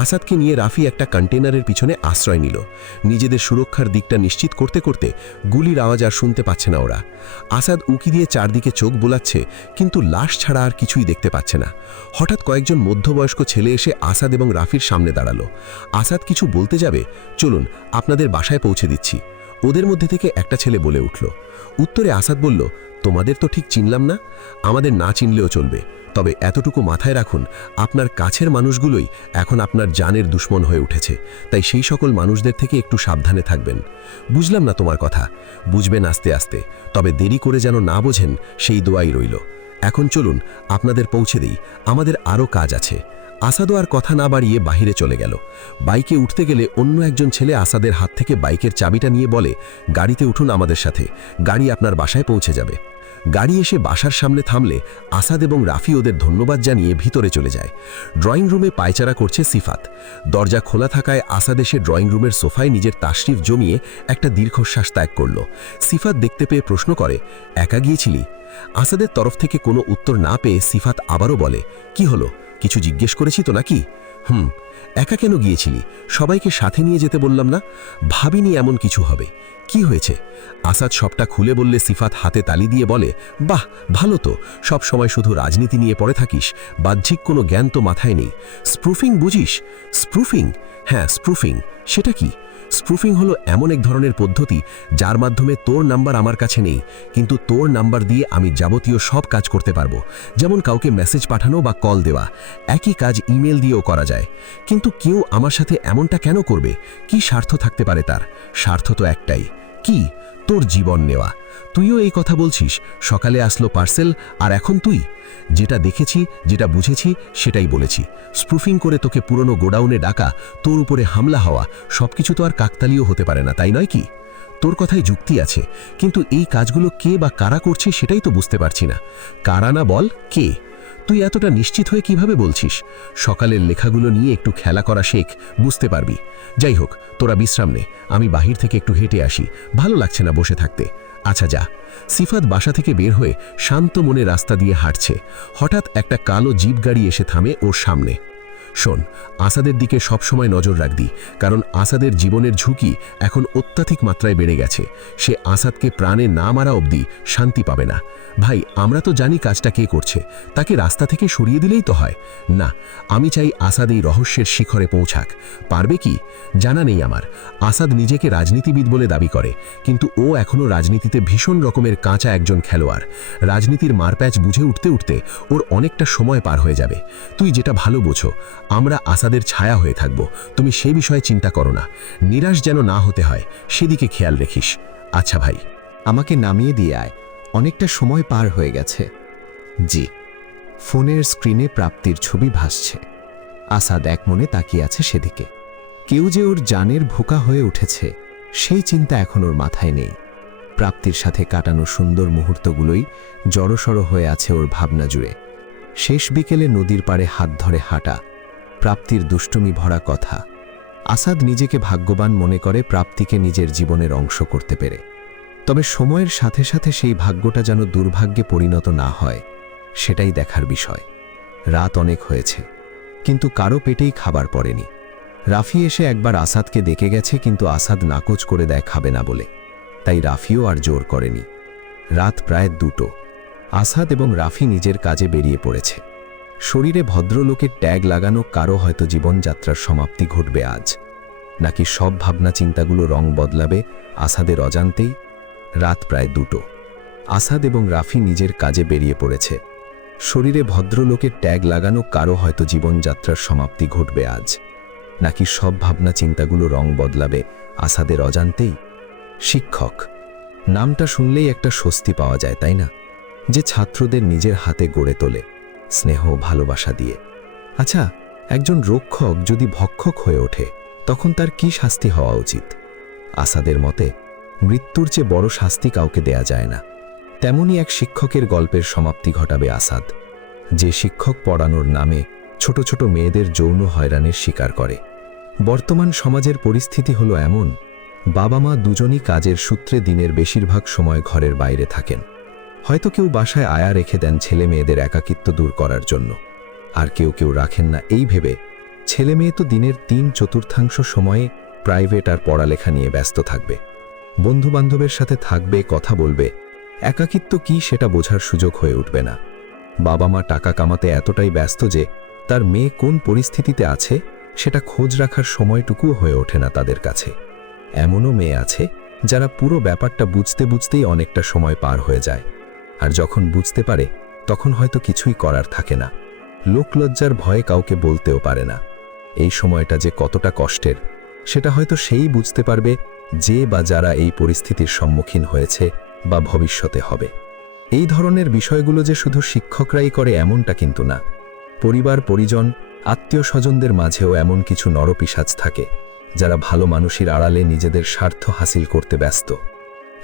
আসাদকে নিয়ে রাফি একটা কন্টেনারের পিছনে আশ্রয় নিল। নিজেদের সুরক্ষার দিকটা নিশ্চিত করতে করতে গুলির আওয়াজ আর শুনতে পাচ্ছে না ওরা। আসাদ উকি দিয়ে চারদিকে চোখ বোলাচ্ছে, কিন্তু লাশ ছাড়া আর কিছুই দেখতে পাচ্ছে না। হঠাৎ কয়েকজন মধ্যবয়স্ক ছেলে এসে আসাদ এবং রাফির সামনে দাঁড়ালো। আসাদ কিছু বলতে যাবে, চলুন আপনাদের বাসায় পৌঁছে দিচ্ছি। ওদের মধ্যে থেকে একটা ছেলে বলে উঠল। উত্তরে আসাদ বলল, তোমাদের তো ঠিক চিনলাম না। আমাদের না চিনলেও চলবে, তবে এতটুকু মাথায় রাখুন, আপনার কাছের মানুষগুলোই এখন আপনার জানের দুশ্মন হয়ে উঠেছে, তাই সেই সকল মানুষদের থেকে একটু সাবধানে থাকবেন। বুঝলাম না তোমার কথা, বুঝবেন আস্তে আস্তে, তবে দেরি করে যেন না বোঝেন সেই দোয়াই রইল। এখন চলুন আপনাদের পৌঁছে দিই, আমাদের আরও কাজ আছে। আসাদও আর কথা না বাড়িয়ে বাহিরে চলে গেল। বাইকে উঠতে গেলে অন্য একজন ছেলে আসাদের হাত থেকে বাইকের চাবিটা নিয়ে বলে, গাড়িতে উঠুন আমাদের সাথে, গাড়ি আপনার বাসায় পৌঁছে যাবে। গাড়ি এসে বাসার সামনে থামলে আসাদ এবং রাফি ওদের ধন্যবাদ জানিয়ে ভিতরে চলে যায়। ড্রয়িং রুমে পায়চারা করছে সিফাত। দরজা খোলা থাকায় আসাদ এসে ড্রয়িং রুমের সোফায় নিজের তাশরিফ জমিয়ে একটা দীর্ঘশ্বাস ত্যাগ করল। সিফাত দেখতে পেয়ে প্রশ্ন করে, একা গিয়েছিলি? আসাদের তরফ থেকে কোনো উত্তর না পেয়ে সিফাত আবারও বলে, কি হলো, কিছু জিজ্ঞেস করেছি তো নাকি? একা কেন গিয়েছিলি? সবাইকে সাথে নিয়ে যেতে বললাম না? ভাবিনি এমন কিছু হবে। কি হয়েছে? আসাদ সবটা খুলে বললে সিফাত হাতে তালি দিয়ে বলে, বাহ ভালো তো, সব সময় শুধু রাজনীতি নিয়ে পড়ে থাকিস, বাহ্যিক কোনো জ্ঞান তো মাথায় নেই। স্প্রুফিং বুঝিস? স্প্রুফিং? হ্যাঁ স্প্রুফিং। সেটা কি? স্প্রুফিং হলো এমন এক ধরনের পদ্ধতি যার মাধ্যমে তোর নাম্বার আমার কাছে নেই, কিন্তু তোর নাম্বার দিয়ে আমি যাবতীয় সব কাজ করতে পারবো, যেমন কাউকে মেসেজ পাঠানো বা কল দেওয়া। একই কাজ ইমেল দিয়েও করা যায়। কিন্তু কেউ আমার সাথে এমনটা কেন করবে? কি স্বার্থ থাকতে পারে তার? স্বার্থ তো একটাই, কি? তোর জীবন নেওয়া। তুইও এই কথা বলছিস, সকালে আসলো পার্সেল আর এখন তুই? যেটা দেখেছি, যেটা বুঝেছি সেটাই বলেছি। স্প্রুফিং করে তোকে পুরনো গোডাউনে ডাকা, তোর উপরে হামলা হওয়া, সবকিছু তো আর কাকতালীয় হতে পারে না, তাই নয় কি? তোর কথায় যুক্তি আছে, কিন্তু এই কাজগুলো কে বা কারা করছে সেটাই তো বুঝতে পারছি না। কারা না বল, কে? তুই এতটা নিশ্চিত হয়ে কিভাবে বলছিস? সকালের লেখাগুলো নিয়ে একটু খেলা করা শেখ, বুঝতে পারবি। যাই হোক, তোরা বিশ্রাম নে, আমি বাহির থেকে একটু হেঁটে আসি, ভালো লাগছে না বসে থাকতে। আচ্ছা যা। সিফাত বাসা থেকে বের হয়ে শান্ত মনে রাস্তা দিয়ে হাঁটছে। হঠাৎ একটা কালো জিপ গাড়ি এসে থামে ওর সামনে। শোন, আসাদের দিকে সবসময় নজর রাখবি, কারণ আসাদের জীবনের ঝুঁকি এখন অত্যাধিক মাত্রায় বেড়ে গেছে। সে আসাদকে প্রাণে না মারা অবধি শান্তি পাবে না। ভাই, আমরা তো জানি কাজটা কে করছে, তাকে রাস্তা থেকে সরিয়ে দিলেই তো হয়। না, আমি চাই আসাদ এই রহস্যের শিখরে পৌঁছাক। পারবে কি জানা নেই আমার। আসাদ নিজেকে রাজনীতিবিদ বলে দাবি করে, কিন্তু ও এখনও রাজনীতিতে ভীষণ রকমের কাঁচা একজন খেলোয়াড়। রাজনীতির মারপ্যাচ বুঝে উঠতে উঠতে ওর অনেকটা সময় পার হয়ে যাবে। তুই যেটা ভালো বোঝো, আমরা আসাদের ছায়া হয়ে থাকব, তুমি সে বিষয়ে চিন্তা করো না। নিরাশ যেন না হতে হয়, সেদিকে খেয়াল রেখিস। আচ্ছা ভাই। আমাকে নামিয়ে দিয়ে আয়, অনেকটা সময় পার হয়ে গেছে। জি। ফোনের স্ক্রিনে প্রাপ্তির ছবি ভাসছে। আসাদ এক মনে তাকিয়ে আছে সেদিকে। কেউ যে ওর জানের ভোকা হয়ে উঠেছে, সেই চিন্তা এখন ওর মাথায় নেই। প্রাপ্তির সাথে কাটানো সুন্দর মুহূর্তগুলোই জড়সড় হয়ে আছে ওর ভাবনা জুড়ে। শেষ বিকেলে নদীর পাড়ে হাত ধরে হাঁটা, প্রাপ্তির দুষ্টুমি ভরা কথা। আসাদ নিজেকে ভাগ্যবান মনে করে প্রাপ্তিকে নিজের জীবনের অংশ করতে পেরে। তবে সময়ের সাথে সাথে সেই ভাগ্যটা যেন দুর্ভাগ্যে পরিণত না হয়, সেটাই দেখার বিষয়। রাত অনেক হয়েছে, কিন্তু কারো পেটেই খাবার পড়েনি। রাফি এসে একবার আসাদকে ডেকে গেছে, কিন্তু আসাদ নাকচ করে দেয় খাবে না বলে। তাই রাফিও আর জোর করেনি। রাত প্রায় 2টো। আসাদ এবং রাফি নিজের কাজে বেরিয়ে পড়েছে। শরীরে ভদ্রলোকের ট্যাগ লাগানো কারো হয়তো জীবনযাত্রার সমাপ্তি ঘটবে আজ, নাকি সব ভাবনা চিন্তাগুলো রং বদলাবে আসাদের অজান্তেই। রাত প্রায় 2টো। আসাদ এবং রাফি নিজের কাজে বেরিয়ে পড়েছে। শরীরে ভদ্রলোকের ট্যাগ লাগানো কারো হয়তো জীবনযাত্রার সমাপ্তি ঘটবে আজ, নাকি সব ভাবনা চিন্তাগুলো রং বদলাবে আসাদের অজান্তেই। শিক্ষক নামটা শুনলেই একটা স্বস্তি পাওয়া যায়, তাই না? যে ছাত্রদের নিজের হাতে গড়ে তোলে, স্নেহ ভালোবাসা দিয়ে। আচ্ছা, একজন রক্ষক যদি ভক্ষক হয়ে ওঠে, তখন তার কি শাস্তি হওয়া উচিত? আসাদের মতে মৃত্যুর চেয়ে বড় শাস্তি কাউকে দেয়া যায় না। তেমনি এক শিক্ষকের গল্পের সমাপ্তি ঘটাবে আসাদ, যে শিক্ষক পড়ানোর নামে ছোট ছোট মেয়েদের যৌন হয়রানির শিকার করে। বর্তমান সমাজের পরিস্থিতি হলো এমন, বাবা মা দুজনই কাজের সূত্রে দিনের বেশিরভাগ সময় ঘরের বাইরে থাকেন। হয়তো কেউ বাসায় আয়া রেখে দেন ছেলে মেয়েদের একাকিত্ব দূর করার জন্য, আর কেউ কেউ রাখেন না এই ভেবে ছেলে মেয়ে তো দিনের 3/4 সময়ে প্রাইভেট আর পড়ালেখা নিয়ে ব্যস্ত থাকবে, বন্ধুবান্ধবের সাথে থাকবে, কথা বলবে। একাকিত্ব কি সেটা বোঝার সুযোগ হয়ে উঠবে না। বাবা মা টাকা কামাতে এতটাই ব্যস্ত যে তার মেয়ে কোন পরিস্থিতিতে আছে সেটা খোঁজ রাখার সময়টুকুও হয়ে ওঠে না তাদের কাছে। এমনও মেয়ে আছে যারা পুরো ব্যাপারটা বুঝতে বুঝতেই অনেকটা সময় পার হয়ে যায়, আর যখন বুঝতে পারে তখন হয়তো কিছুই করার থাকে না। লোকলজ্জার ভয়ে কাউকে বলতেও পারে না। এই সময়টা যে কতটা কষ্টের সেটা হয়তো সেই বুঝতে পারবে যে বা যারা এই পরিস্থিতির সম্মুখীন হয়েছে বা ভবিষ্যতে হবে। এই ধরনের বিষয়গুলো যে শুধু শিক্ষকরাই করে এমনটা কিন্তু না। পরিবার পরিজন আত্মীয় স্বজনদের মাঝেও এমন কিছু নরপিশাচ থাকে যারা ভালো মানুষের আড়ালে নিজেদের স্বার্থ হাসিল করতে ব্যস্ত।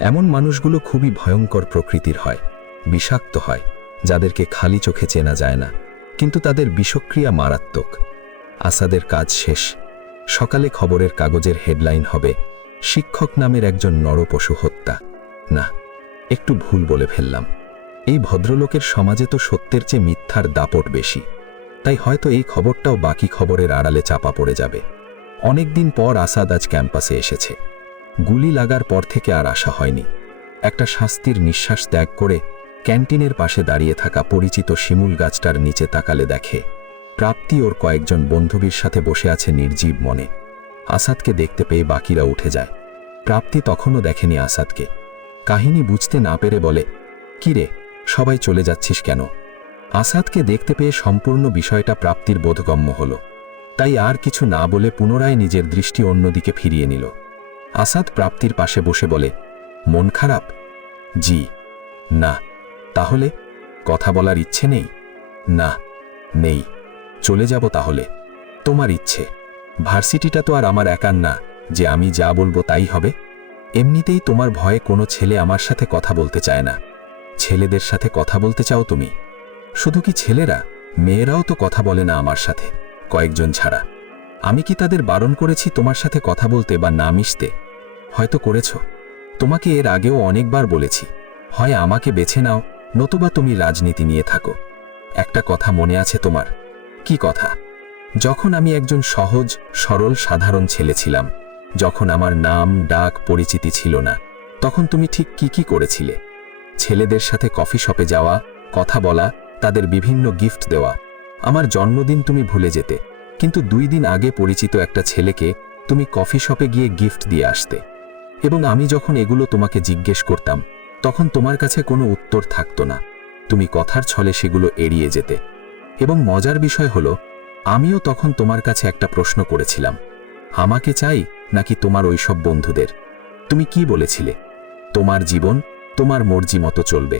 এমন মানুষগুলো খুবই ভয়ঙ্কর প্রকৃতির হয়, বিষাক্ত হয়, যাদেরকে খালি চোখে চেনা যায় না, কিন্তু তাদের বিষক্রিয়া মারাত্মক। আসাদের কাজ শেষ। সকালে খবরের কাগজের হেডলাইন হবে, শিক্ষক নামের একজন নরপশু হত্যা। না, একটু ভুল বলে ফেললাম। এই ভদ্রলোকের সমাজে তো সত্যের চেয়ে মিথ্যার দাপট বেশি, তাই হয়তো এই খবরটাও বাকি খবরের আড়ালে চাপা পড়ে যাবে। অনেকদিন পর আসাদ আজ ক্যাম্পাসে এসেছে। গুলি লাগার পর থেকে আর আশা হয়নি। একটা শাস্তির নিঃশ্বাস ত্যাগ করে ক্যান্টিনের পাশে দাঁড়িয়ে থাকা পরিচিত শিমুল গাছটার নিচে তাকালে দেখে প্রাপ্তি ওর কয়েকজন বন্ধুবীর সাথে বসে আছে নির্জীব মনে। আসাদকে দেখতে পেয়ে বাকিরা উঠে যায়। প্রাপ্তি তখনও দেখেনি আসাদকে। কাহিনী বুঝতে না পেরে বলে, কিরে, সবাই চলে যাচ্ছিস কেন? আসাদকে দেখতে পেয়ে সম্পূর্ণ বিষয়টা প্রাপ্তির বোধগম্য হল। তাই আর কিছু না বলে পুনরায় নিজের দৃষ্টি অন্যদিকে ফিরিয়ে নিল। আসাদ প্রাপ্তির পাশে বসে বলে, মন খারাপ? জি। না। তাহলে কথা বলার ইচ্ছে নেই? না, নেই। চলে যাব তাহলে? তোমার ইচ্ছে। ভার্সিটিটা তো আর আমার একার না যে আমি যা বলবো তাই হবে। এমনিতেই তোমার ভয়ে কোনো ছেলে আমার সাথে কথা বলতে চায় না। ছেলেদের সাথে কথা বলতে চাও তুমি? শুধু কি ছেলেরা, মেয়েরাও তো কথা বলে না আমার সাথে, কয়েকজন ছাড়া। আমি কি তাদের বারণ করেছি তোমার সাথে কথা বলতে বা না মিশতে? হয়তো করেছ। তোমাকে এর আগেও অনেকবার বলেছি, হয় আমাকে বেছে নাও, নতুবা তুমি রাজনীতি নিয়ে থাকো। একটা কথা মনে আছে তোমার? কি কথা? যখন আমি একজন সহজ সরল সাধারণ ছেলে ছিলাম, যখন আমার নাম ডাক পরিচিতি ছিল না, তখন তুমি ঠিক কি কি করেছিলে? ছেলেদের সাথে কফি শপে যাওয়া, কথা বলা, তাদের বিভিন্ন গিফট দেওয়া। আমার জন্মদিন তুমি ভুলে যেতে, কিন্তু 2 দিন আগে পরিচিত একটা ছেলেকে তুমি কফি শপে গিয়ে গিফট দিয়ে আসতে। এবং আমি যখন এগুলো তোমাকে জিজ্ঞেস করতাম, তখন তোমার কাছে কোনো উত্তর থাকতো না। তুমি কথার ছলে সেগুলো এড়িয়ে যেতে। এবং মজার বিষয় হলো, আমিও তখন তোমার কাছে একটা প্রশ্ন করেছিলাম, আমাকে চাই নাকি তোমার ওইসব বন্ধুদের? তুমি কি বলেছিলে? তোমার জীবন তোমার মর্জি মতো চলবে।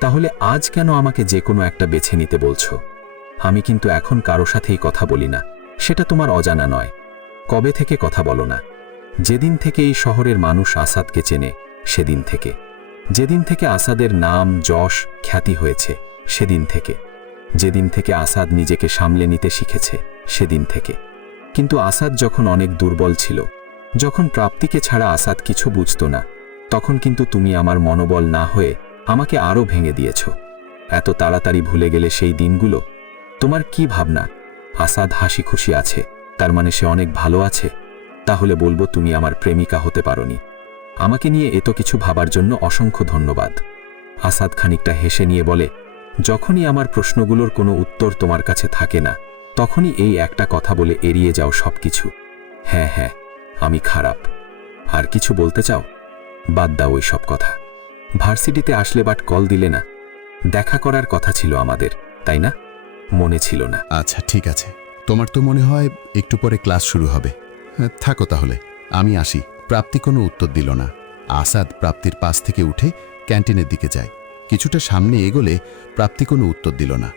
তাহলে আজ কেন আমাকে যে কোনো একটা বেছে নিতে বলছো? আমি কিন্তু এখন কারো সাথেই কথা বলি না, সেটা তোমার অজানা নয়। কবে থেকে কথা বলো না? যেদিন থেকে এই শহরের মানুষ আসাদকে চেনে সেদিন থেকে। যেদিন থেকে আসাদের নাম যশ খ্যাতি হয়েছে সেদিন থেকে। যেদিন থেকে আসাদ নিজেকে সামলে নিতে শিখেছে সেদিন থেকে। কিন্তু আসাদ যখন অনেক দুর্বল ছিল, যখন প্রাপ্তিকে ছাড়া আসাদ কিছু বুঝতো না, তখন কিন্তু তুমি আমার মনোবল না হয়ে আমাকে আরও ভেঙে দিয়েছ। এত তাড়াতাড়ি ভুলে গেলে সেই দিনগুলো? তোমার কি ভাবনা? আসাদ হাসি খুশি আছে, তার মানে সে অনেক ভালো আছে? তাহলে বলবো তুমি আমার প্রেমিকা হতে পারোনি। আমাকে নিয়ে এত কিছু ভাবার জন্য অসংখ্য ধন্যবাদ। আসাদ খানিকটা হেসে নিয়ে বলে, যখনই আমার প্রশ্নগুলোর কোনো উত্তর তোমার কাছে থাকে না, তখনই এই একটা কথা বলে এড়িয়ে যাও সবকিছু। হ্যাঁ হ্যাঁ, আমি খারাপ। আর কিছু বলতে চাও? বাদ দাও ওই সব কথা। ভার্সিটিতে আসলে বাট কল দিলে না। দেখা করার কথা ছিল আমাদের, তাই না? মনে ছিল না। আচ্ছা ঠিক আছে, তোমার তো মনে হয় একটু পরে ক্লাস শুরু হবে। থাকো তাহলে, আমি আসি। প্রাপ্তি কোনো উত্তর দিল না। আসাদ প্রাপ্তির পাশ থেকে উঠে ক্যান্টিনের দিকে যায়। কিছুটা সামনে এগোলে প্রাপ্তি কোনো উত্তর দিল না।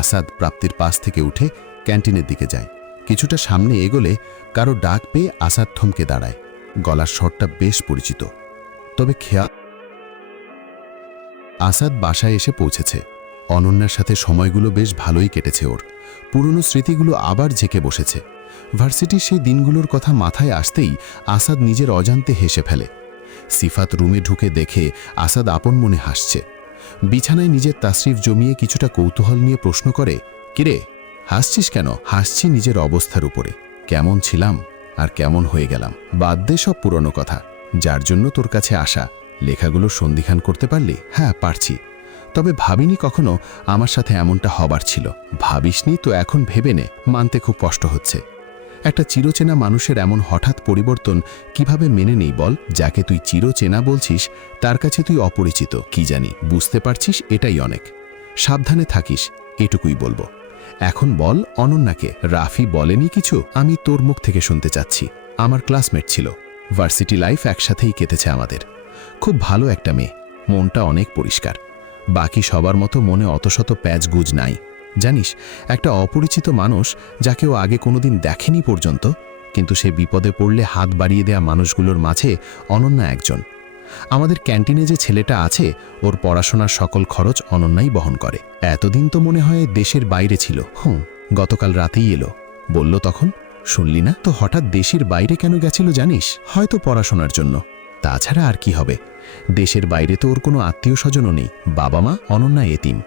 আসাদ প্রাপ্তির পাশ থেকে উঠে ক্যান্টিনের দিকে যায়। কিছুটা সামনে এগোলে কারো ডাক পেয়ে আসাদ থমকে দাঁড়ায়। গলার স্বরটা বেশ পরিচিত। তবে খেয়াল, আসাদ বাসায় এসে পৌঁছেছে। অনন্যার সাথে সময়গুলো বেশ ভালোই কেটেছে ওর। পুরনো স্মৃতিগুলো আবার ঝেঁকে বসেছে। ভার্সিটির সেই দিনগুলোর কথা মাথায় আসতেই আসাদ নিজের অজান্তে হেসে ফেলে। সিফাত রুমে ঢুকে দেখে আসাদ আপন মনে হাসছে। বিছানায় নিজের তাশরিফ জমিয়ে কিছুটা কৌতূহল নিয়ে প্রশ্ন করে, কিরে, হাসছিস কেন? হাসছি নিজের অবস্থার উপরে। কেমন ছিলাম আর কেমন হয়ে গেলাম। বাদ দে সব পুরনো কথা। যার জন্য তোর কাছে আসা, লেখাগুলো সন্ধিখান করতে পারলি? হ্যাঁ পারছি, তবে ভাবিনি কখনো আমার সাথে এমনটা হবার ছিল। ভাবিসনি তো এখন ভেবে নে। মানতে খুব কষ্ট হচ্ছে। একটা চিরচেনা মানুষের এমন হঠাৎ পরিবর্তন কিভাবে মেনে নেই বল? যাকে তুই চিরচেনা বলছিস তার কাছে তুই অপরিচিত। কি জানি, বুঝতে পারছিস, এটাই অনেক। সাবধানে থাকিস, এটুকুই বলবো। এখন বল অনন্যাকে। রাফি বলেনি কিছু? আমি তোর মুখ থেকে শুনতে চাচ্ছি। আমার ক্লাসমেট ছিল, ভার্সিটি লাইফ একসাথেই কেটেছে আমাদের। খুব ভালো একটা মেয়ে, মনটা অনেক পরিষ্কার। বাকি সবার মতো মনে অতশত প্যাঁচগুজ নাই। জানিস, একটা অপরিচিত মানুষ যাকে ও আগে কোনোদিন দেখেনি পর্যন্ত, কিন্তু সে বিপদে পড়লে হাত বাড়িয়ে দেয়া মানুষগুলোর মাঝে অনন্যা একজন। আমাদের ক্যান্টিনে যে ছেলেটা আছে, ওর পড়াশোনার সকল খরচ অনন্যাই বহন করে। এতদিন তো মনে হয় দেশের বাইরে ছিল। গতকাল রাতেই এলো। বলল তখন, শুনলি না? তো হঠাৎ দেশের বাইরে কেন গেছিল জানিস? হয়তো পড়াশোনার জন্য। তাছাড়া আর কি হবে? দেশের বাইরে তো ওর কোনো আত্মীয় স্বজনও নেই। বাবা মা অনন্যা এতিম।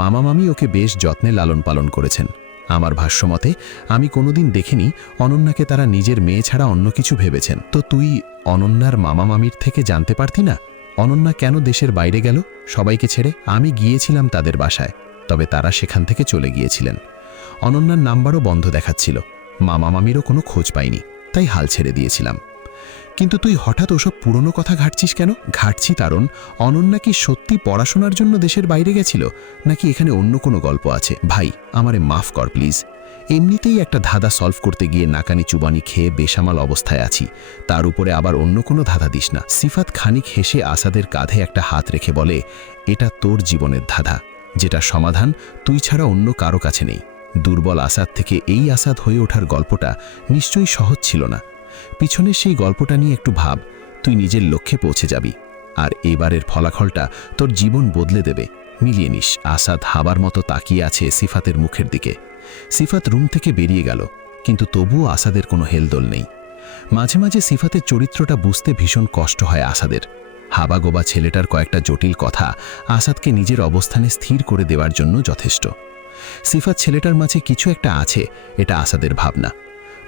মামা মামি ওকে বেশ যত্নে লালন পালন করেছেন। আমার ভাষ্যমতে আমি কোনোদিন দেখিনি অনন্যাকে তারা নিজের মেয়ে ছাড়া অন্য কিছু ভেবেছেন। তো তুই অনন্যার মামা মামির থেকে জানতে পারতি না অনন্যা কেন দেশের বাইরে গেল সবাইকে ছেড়ে? আমি গিয়েছিলাম তাদের বাসায়, তবে তারা সেখান থেকে চলে গিয়েছিলেন। অনন্যার নাম্বারও বন্ধ দেখাচ্ছিল। মামা মামিরও কোনো খোঁজ পাইনি। তাই হাল ছেড়ে দিয়েছিলাম। কিন্তু তুই হঠাৎ ওসব পুরনো কথা ঘাটছিস কেন? ঘাটছি কারণ অনন্যা কি সত্যি পড়াশোনার জন্য দেশের বাইরে গেছিল, নাকি এখানে অন্য কোনো গল্প আছে? ভাই, আমারে মাফ কর প্লিজ। এমনিতেই একটা ধাঁধা সলভ করতে গিয়ে নাকানি চুবানি খেয়ে বেসামাল অবস্থায় আছি, তার উপরে আবার অন্য কোনো ধাঁধা দিস না। সিফাত খানিক হেসে আসাদের কাঁধে একটা হাত রেখে বলে, এটা তোর জীবনের ধাঁধা, যেটা সমাধান তুই ছাড়া অন্য কারো কাছে নেই। দুর্বল আসাদ থেকে এই আসাদ হয়ে ওঠার গল্পটা নিশ্চয়ই সহজ ছিল না। পিছনের সেই গল্পটা নিয়ে একটু ভাব, তুই নিজের লক্ষ্যে পৌঁছে যাবি, আর এবারের ফলাফলটা তোর জীবন বদলে দেবে। মিলিয়ে নিস। আসাদ হাবার মতো তাকিয়ে আছে সিফাতের মুখের দিকে। সিফাত রুম থেকে বেরিয়ে গেল, কিন্তু তবুও আসাদের কোনো হেলদোল নেই। মাঝে মাঝে সিফাতের চরিত্রটা বুঝতে ভীষণ কষ্ট হয় আসাদের। হাবাগোবা ছেলেটার কয়েকটা জটিল কথা আসাদকে নিজের অবস্থানে স্থির করে দেওয়ার জন্য যথেষ্ট। সিফাত ছেলেটার মাঝে কিছু একটা আছে, এটা আসাদের ভাবনা।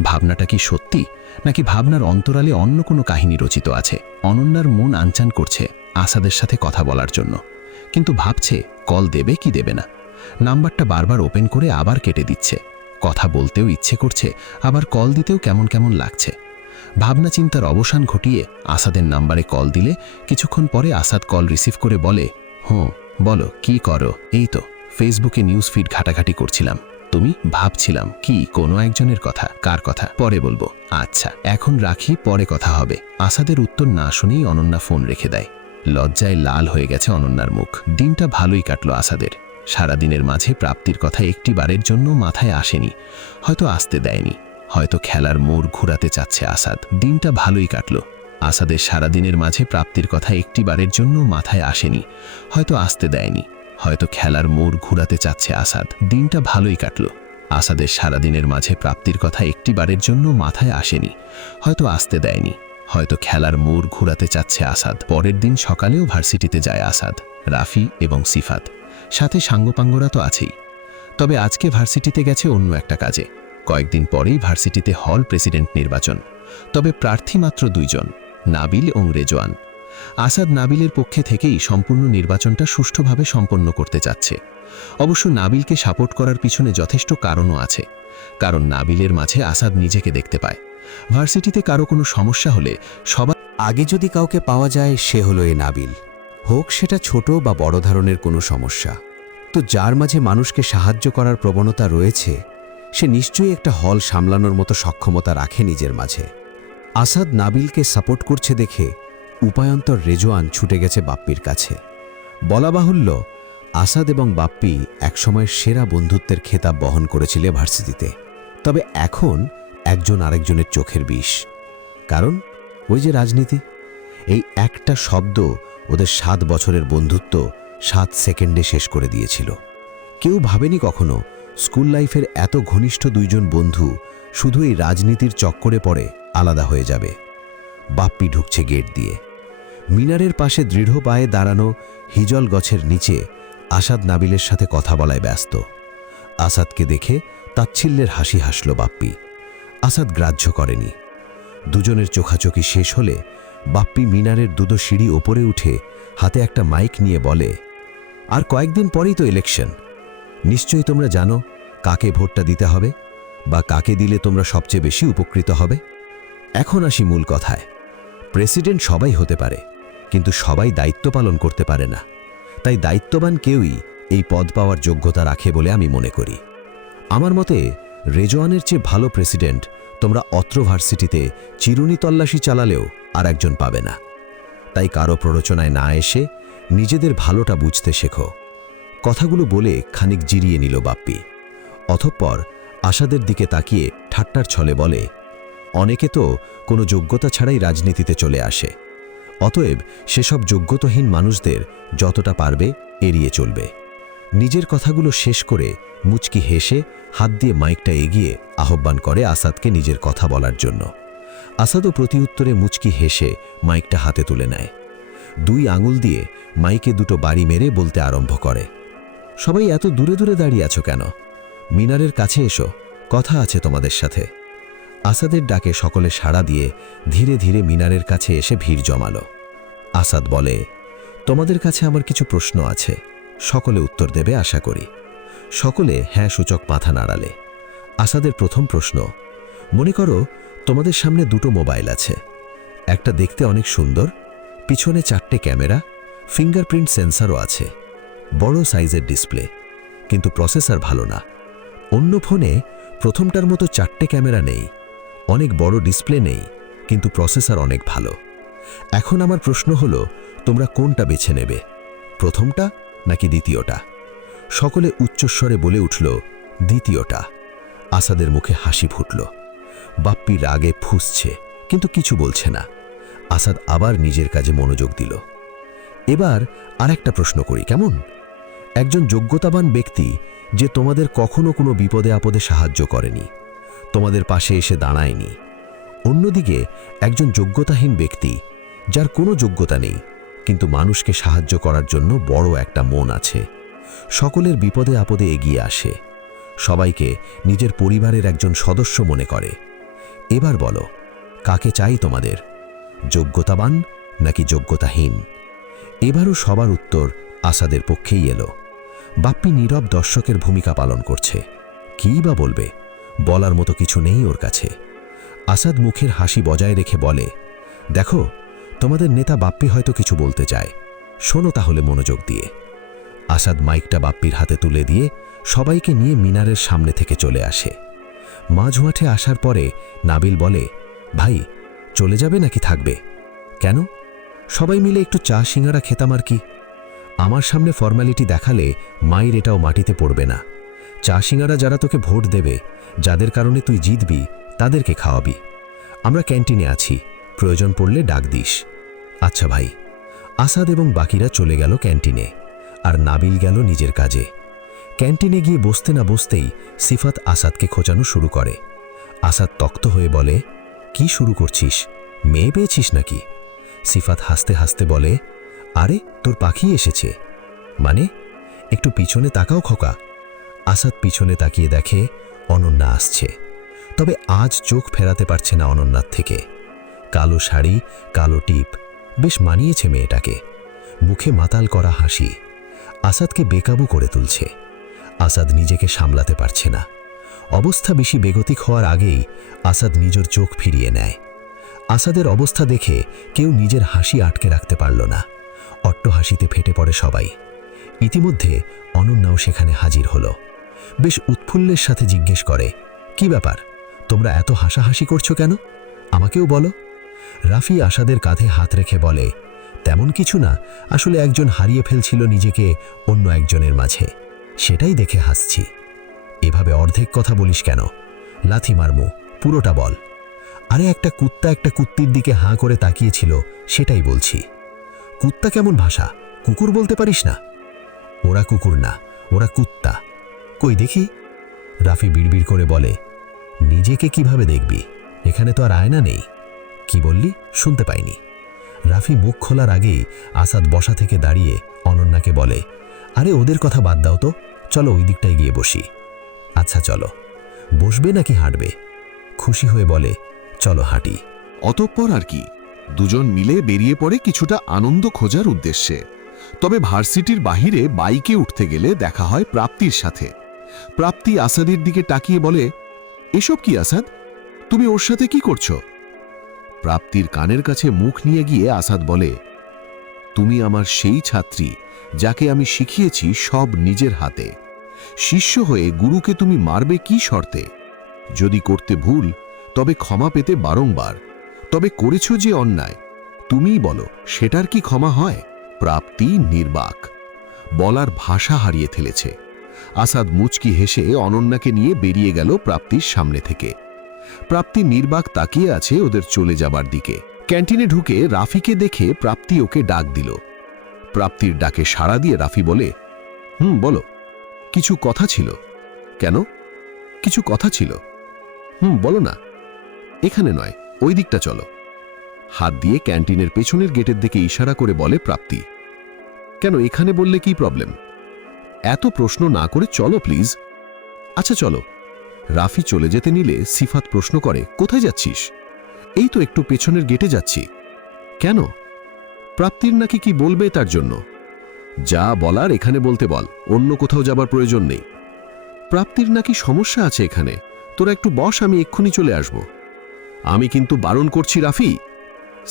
ভাবনাটা কি সত্যি, নাকি ভাবনার অন্তরালে অন্য কোনো কাহিনী রচিত আছে? অনন্যার মন আনচান করছে আসাদের সাথে কথা বলার জন্য, কিন্তু ভাবছে কল দেবে কি দেবে না। নাম্বারটা বারবার ওপেন করে আবার কেটে দিচ্ছে। কথা বলতেও ইচ্ছে করছে, আবার কল দিতেও কেমন কেমন লাগছে। ভাবনা চিন্তার অবসান ঘটিয়ে আসাদের নাম্বারে কল দিলে কিছুক্ষণ পরে আসাদ কল রিসিভ করে বলে, হুঁ বলো, কি করো? এই তো ফেসবুকে নিউজ ফিড ঘাটাঘাটি করছিলাম। তুমি? ভাবছিলাম কি কোনো একজনের কথা। কার কথা? পরে বলবো। আচ্ছা এখন রাখি, পরে কথা হবে। আসাদের উত্তর না শুনেই অনন্যা ফোন রেখে দেয়। লজ্জায় লাল হয়ে গেছে অনন্যার মুখ। দিনটা ভালোই কাটলো আসাদের। সারাদিনের মাঝে প্রাপ্তির কথা একটি বারের জন্য মাথায় আসেনি, হয়তো আসতে দেয়নি, হয়তো খেলার মোড় ঘুরাতে চাচ্ছে আসাদ। দিনটা ভালোই কাটলো। আসাদের সারাদিনের মাঝে প্রাপ্তির কথা একটি বারের জন্য মাথায় আসেনি, হয়তো আসতে দেয়নি, হয়তো খেলার মোড় ঘুরাতে চাচ্ছে আসাদ। দিনটা ভালোই কাটলো। আসাদের সারাদিনের মাঝে প্রাপ্তির কথা একটি বারের জন্য মাথায় আসেনি, হয়তো আসতে দেয়নি, হয়তো খেলার মোড় ঘুরাতে চাচ্ছে আসাদ। পরের দিন সকালেও ভার্সিটিতে যায় আসাদ, রাফি এবং সিফাত, সাথে সাঙ্গপাঙ্গরা তো আছেই। তবে আজকে ভার্সিটিতে গেছে অন্য একটা কাজে। কয়েকদিন পরেই ভার্সিটিতে হল প্রেসিডেন্ট নির্বাচন, তবে প্রার্থী মাত্র 2 জন, নাবিল এবং রেজওয়ান। আসাদ নাবিলের পক্ষে থেকেই সম্পূর্ণ নির্বাচনটা সুষ্ঠুভাবে সম্পন্ন করতে চাচ্ছে। অবশ্য নাবিলকে সাপোর্ট করার পিছনে যথেষ্ট কারণও আছে, কারণ নাবিলের মাঝে আসাদ নিজেকে দেখতে পায়। ভার্সিটিতে কারো কোনো সমস্যা হলে সবার আগে যদি কাউকে পাওয়া যায় সে হলো এ নাবিল, হোক সেটা ছোট বা বড় ধরনের কোনো সমস্যা। তো যার মাঝে মানুষকে সাহায্য করার প্রবণতা রয়েছে, সে নিশ্চয়ই একটা হল সামলানোর মতো সক্ষমতা রাখে নিজের মাঝে। আসাদ নাবিলকে সাপোর্ট করছে দেখে উপায়ন্তর রেজওয়ান ছুটে গেছে বাপ্পির কাছে। বলা বাহুল্য, আসাদ এবং বাপ্পি একসময় সেরা বন্ধুত্বের খেতাব বহন করেছিল ভার্সিটিতে। তবে এখন একজন আরেকজনের চোখের বিষ। কারণ ওই যে রাজনীতি, এই একটা শব্দ ওদের 7 বছরের বন্ধুত্ব 7 সেকেন্ডে শেষ করে দিয়েছিল। কেউ ভাবেনি কখনো স্কুল লাইফের এত ঘনিষ্ঠ 2 জন বন্ধু শুধু এই রাজনীতির চক্করে পড়ে আলাদা হয়ে যাবে। বাপ্পি ঢুকছে গেট দিয়ে। মিনারের পাশে দৃঢ় পায়ে দাঁড়ানো হিজল গাছের নিচে আসাদ নাবিলের সাথে কথা বলায় ব্যস্ত। আসাদকে দেখে তাচ্ছিল্যের হাসি হাসল বাপ্পি। আসাদ গ্রাহ্য করেনি। দুজনের চোখাচোখি শেষ হলে বাপ্পি মিনারের 2 সিঁড়ি ওপরে উঠে হাতে একটা মাইক নিয়ে বলে, আর কয়েকদিন পরেই তো ইলেকশন। নিশ্চয়ই তোমরা জানো কাকে ভোটটা দিতে হবে, বা কাকে দিলে তোমরা সবচেয়ে বেশি উপকৃত হবে। এখন আসি মূল কথায়। প্রেসিডেন্ট সবাই হতে পারে, কিন্তু সবাই দায়িত্ব পালন করতে পারে না। তাই দায়িত্ববান কেউই এই পদ পাওয়ার যোগ্যতা রাখে বলে আমি মনে করি। আমার মতে রেজওয়ানের চেয়ে ভালো প্রেসিডেন্ট তোমরা অত্র ভার্সিটিতে চিরুনি তল্লাশি চালালেও আর একজন পাবে না। তাই কারো প্ররোচনায় না এসে নিজেদের ভালোটা বুঝতে শেখো। কথাগুলো বলে খানিক জিরিয়ে নিল বাপ্পি। অতঃপর আসাদের দিকে তাকিয়ে ঠাট্টার ছলে বলে, অনেকে তো কোনো যোগ্যতা ছাড়াই রাজনীতিতে চলে আসে। অতএব সেসব যোগ্যতাহীন মানুষদের যতটা পারবে এড়িয়ে চলবে। নিজের কথাগুলো শেষ করে মুচকি হেসে হাত দিয়ে মাইকটা এগিয়ে আহ্বান করে আসাদকে নিজের কথা বলার জন্য। আসাদও প্রতিউত্তরে মুচকি হেসে মাইকটা হাতে তুলে নেয়। 2 আঙুল দিয়ে মাইকে 2 বাড়ি মেরে বলতে আরম্ভ করে, সবাই এত দূরে দূরে দাঁড়িয়ে আছো কেন? মিনারের কাছে এসো, কথা আছে তোমাদের সাথে। আসাদের ডাকে সকলে সাড়া দিয়ে ধীরে ধীরে মিনারের কাছে এসে ভিড় জমালো। আসাদ বলে, তোমাদের কাছে আমার কিছু প্রশ্ন আছে। সকলে উত্তর দেবে আশা করি। সকলে হ্যাঁ সূচক মাথা নাড়ালে। আসাদের প্রথম প্রশ্ন, মনে করো তোমাদের সামনে দুটো মোবাইল আছে, একটা দেখতে অনেক সুন্দর, পিছনে 4টে ক্যামেরা, ফিঙ্গারপ্রিন্ট সেন্সারও আছে, বড় সাইজের ডিসপ্লে, কিন্তু প্রসেসর ভালো না। অন্য ফোনে প্রথমটার মতো 4টে ক্যামেরা নেই, অনেক বড় ডিসপ্লে নেই, কিন্তু প্রসেসর অনেক ভালো। এখন আমার প্রশ্ন হলো, তোমরা কোনটা বেছে নেবে, প্রথমটা নাকি দ্বিতীয়টা? সকলে উচ্চস্বরে বলে উঠল, দ্বিতীয়টা। আসাদের মুখে হাসি ফুটল। বাপ্পি রাগে ফুঁসছে, কিন্তু কিছু বলছে না। আসাদ আবার নিজের কাজে মনোযোগ দিল। এবার আর একটা প্রশ্ন করি, কেমন? একজন যোগ্যতাবান ব্যক্তি যে তোমাদের কখনো কোনো বিপদে আপদে সাহায্য করেনি, তোমাদের পাশে এসে দাঁড়ায়নি। অন্যদিকে একজন যোগ্যতাহীন ব্যক্তি যার কোনো যোগ্যতা নেই, কিন্তু মানুষকে সাহায্য করার জন্য বড় একটা মন আছে, সকলের বিপদে আপদে এগিয়ে আসে, সবাইকে নিজের পরিবারের একজন সদস্য মনে করে। এবার বলো, কাকে চাই তোমাদের, যোগ্যতাবান নাকি যোগ্যতাহীন? এবারও সবার উত্তর আসাদের পক্ষেই এলো। বাপ্পি নীরব দর্শকের ভূমিকা পালন করছে। কী বা বলবে, বলার মতো কিছু নেই ওর কাছে। আসাদ মুখের হাসি বজায় রেখে বলে, দেখো, তোমাদের নেতা বাপ্পি হয়তো কিছু বলতে চায়, শোনো তাহলে মনোযোগ দিয়ে। আসাদ মাইকটা বাপ্পির হাতে তুলে দিয়ে সবাইকে নিয়ে মিনারের সামনে থেকে চলে আসে। মাঝমাঠে আসার পরে নাবিল বলে, ভাই, চলে যাবে নাকি থাকবে? কেন? সবাই মিলে একটু চা সিঙ্গারা খেতাম আর কি। আমার সামনে ফর্মালিটি দেখালে মায়ের এটাও মাটিতে পড়বে না। চা সিঙ্গারা যারা তোকে ভোট দেবে, যাদের কারণে তুই জিতবি, তাদেরকে খাওয়াবি। আমরা ক্যান্টিনে আছি, প্রয়োজন পড়লে ডাক দিস। আচ্ছা ভাই। আসাদ এবং বাকিরা চলে গেল ক্যান্টিনে, আর নাবিল গেল নিজের কাজে। ক্যান্টিনে গিয়ে বসতে না বসতেই সিফাত আসাদকে খোঁচানো শুরু করে। আসাদ তক্ত হয়ে বলে, কি শুরু করছিস? মেয়ে পেয়েছিস নাকি? সিফাত হাসতে হাসতে বলে, আরে তোর পাখি এসেছে। মানে? একটু পিছনে তাকাও খোকা। আসাদ পিছনে তাকিয়ে দেখে অনন্যা আসছে, তবে আজ চোখ ফেরাতে পারছে না অনন্যার থেকে। কালো শাড়ি, কালো টিপ, বেশ মানিয়েছে মেয়েটাকে। মুখে মাতাল করা হাসি আসাদকে বেকাবু করে তুলছে। আসাদ নিজেকে সামলাতে পারছে না। অবস্থা বেশি বেগতিক হওয়ার আগেই আসাদ নিজের চোখ ফিরিয়ে নেয়। আসাদের অবস্থা দেখে কেউ নিজের হাসি আটকে রাখতে পারল না। অট্ট হাসিতে ফেটে পড়ে সবাই। ইতিমধ্যে অনন্যাও সেখানে হাজির হলো। বেশ উৎফুল্লের সাথে জিজ্ঞেস করে, কি ব্যাপার, তোমরা এত হাসাহাসি করছো কেন? আমাকেও বলো। রাফি আসাদের কাঁধে হাত রেখে বলে, তেমন কিছু না, আসলে একজন হারিয়ে ফেলছিল নিজেকে অন্য একজনের মাঝে, সেটাই দেখে হাসছি। এভাবে অর্ধেক কথা বলিস কেন? লাথি মারমু, পুরোটা বল। আরে একটা কুত্তা একটা কুত্তির দিকে হাঁ করে তাকিয়েছিল, সেটাই বলছি। কুত্তা কেমন ভাষা? কুকুর বলতে পারিস না? ওরা কুকুর না, ওরা কুত্তা। কই দেখি। রাফি বিড়বিড় করে বলে, নিজেকে কিভাবে দেখবি? এখানে তো আর আয়না নেই। কি বললি? শুনতে পাইনি। রাফি মুখ খোলার আগেই আসাদ বসা থেকে দাঁড়িয়ে অনন্যাকে বলে, আরে ওদের কথা বাদ দাও তো, চলো ওই দিকটায় গিয়ে বসি। আচ্ছা চলো। বসবে নাকি হাঁটবে? খুশি হয়ে বলে, চলো হাঁটি। অতঃপর আর কি, দুজন মিলে বেরিয়ে পড়ে কিছুটা আনন্দ খোঁজার উদ্দেশ্যে। তবে ভার্সিটির বাহিরে বাইকে উঠতে গেলে দেখা হয় প্রাপ্তির সাথে। প্রাপ্তি আসাদের দিকে তাকিয়ে বলে, এসব কি আসাদ, তুমি ওর সাথে কি করছো? প্রাপ্তির কানের কাছে মুখ নিয়ে গিয়ে আসাদ বলে, তুমি আমার সেই ছাত্রী যাকে আমি শিখিয়েছি সব নিজের হাতে। শিষ্য হয়ে গুরুকে তুমি মারবে কি শর্তে? যদি করতে ভুল, তবে ক্ষমা পেতে বারংবার। তবে করেছ যে অন্যায়, তুমিই বলো সেটার কি ক্ষমা হয়? প্রাপ্তি নির্বাক, বলার ভাষা হারিয়ে ফেলেছে। আসাদ মুচকি হেসে অনন্যাকে নিয়ে বেরিয়ে গেল প্রাপ্তির সামনে থেকে। প্রাপ্তি নির্বাক তাকিয়ে আছে ওদের চলে যাবার দিকে। ক্যান্টিনে ঢুকে রাফিকে দেখে প্রাপ্তি ওকে ডাক দিল। প্রাপ্তির ডাকে সাড়া দিয়ে রাফি বলে, বলো, কিছু কথা ছিল। কেন? কিছু কথা ছিল। বলো না। এখানে নয়, ওই দিকটা চলো। হাত দিয়ে ক্যান্টিনের পেছনের গেটের দিকে ইশারা করে বলে প্রাপ্তি। কেন এখানে বললে কি প্রবলেম? এত প্রশ্ন না করে চলো প্লিজ। আচ্ছা চলো। রাফি চলে যেতে নিলে সিফাত প্রশ্ন করে, কোথায় যাচ্ছিস? এই তো একটু পেছনের গেটে যাচ্ছি। কেন? প্রাপ্তির নাকি কি বলবে তার জন্য। যা বলার এখানে বলতে বল, অন্য কোথাও যাবার প্রয়োজন নেই। প্রাপ্তির নাকি সমস্যা আছে এখানে, তোরা একটু বস, আমি এক্ষুনি চলে আসব। আমি কিন্তু বারণ করছি রাফি।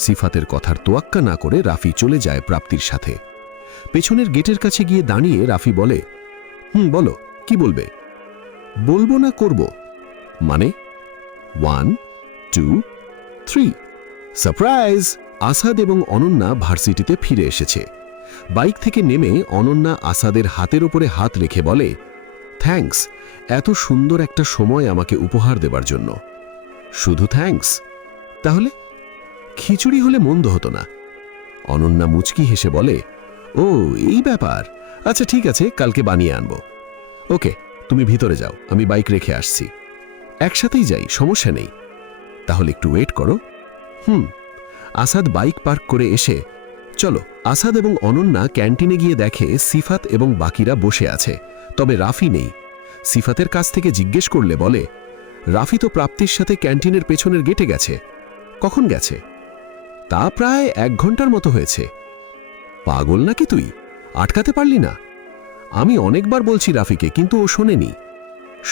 সিফাতের কথার তোয়াক্কা না করে রাফি চলে যায় প্রাপ্তির সাথে। পেছনের গেটের কাছে গিয়ে দাঁড়িয়ে রাফি বলে, বলো, কি বলবে? বলবো না করব? মানে 1 2 3 সারপ্রাইজ! আসাদ এবং অনন্যা ভার্সিটিতে ফিরে এসেছে। বাইক থেকে নেমে অনন্যা আসাদের হাতের ওপরে হাত রেখে বলে, থ্যাঙ্কস, এত সুন্দর একটা সময় আমাকে উপহার দেবার জন্য। শুধু থ্যাঙ্কস? তাহলে খিচুড়ি হলে মন্দ হতো না। অনন্যা মুচকি হেসে বলে, ও এই ব্যাপার, আচ্ছা ঠিক আছে, কালকে বানিয়ে আনবো। ওকে, তুমি ভিতরে যাও, আমি বাইক রেখে আসছি। একসাথেই যাই, সমস্যা নেই। তাহলে একটু ওয়েট করো। আসাদ বাইক পার্ক করে এসে, চলো। আসাদ এবং অনন্যা ক্যান্টিনে গিয়ে দেখে সিফাত এবং বাকিরা বসে আছে, তবে রাফি নেই। সিফাতের কাছ থেকে জিজ্ঞেস করলে বলে, রাফি তো প্রাপ্তির সাথে ক্যান্টিনের পেছনের গেটে গেছে। কখন গেছে? তা প্রায় 1 ঘন্টার মতো হয়েছে। পাগল নাকি তুই? আটকাতে পারলি না? আমি অনেকবার বলছি রাফিকে, কিন্তু ও শোনেনি।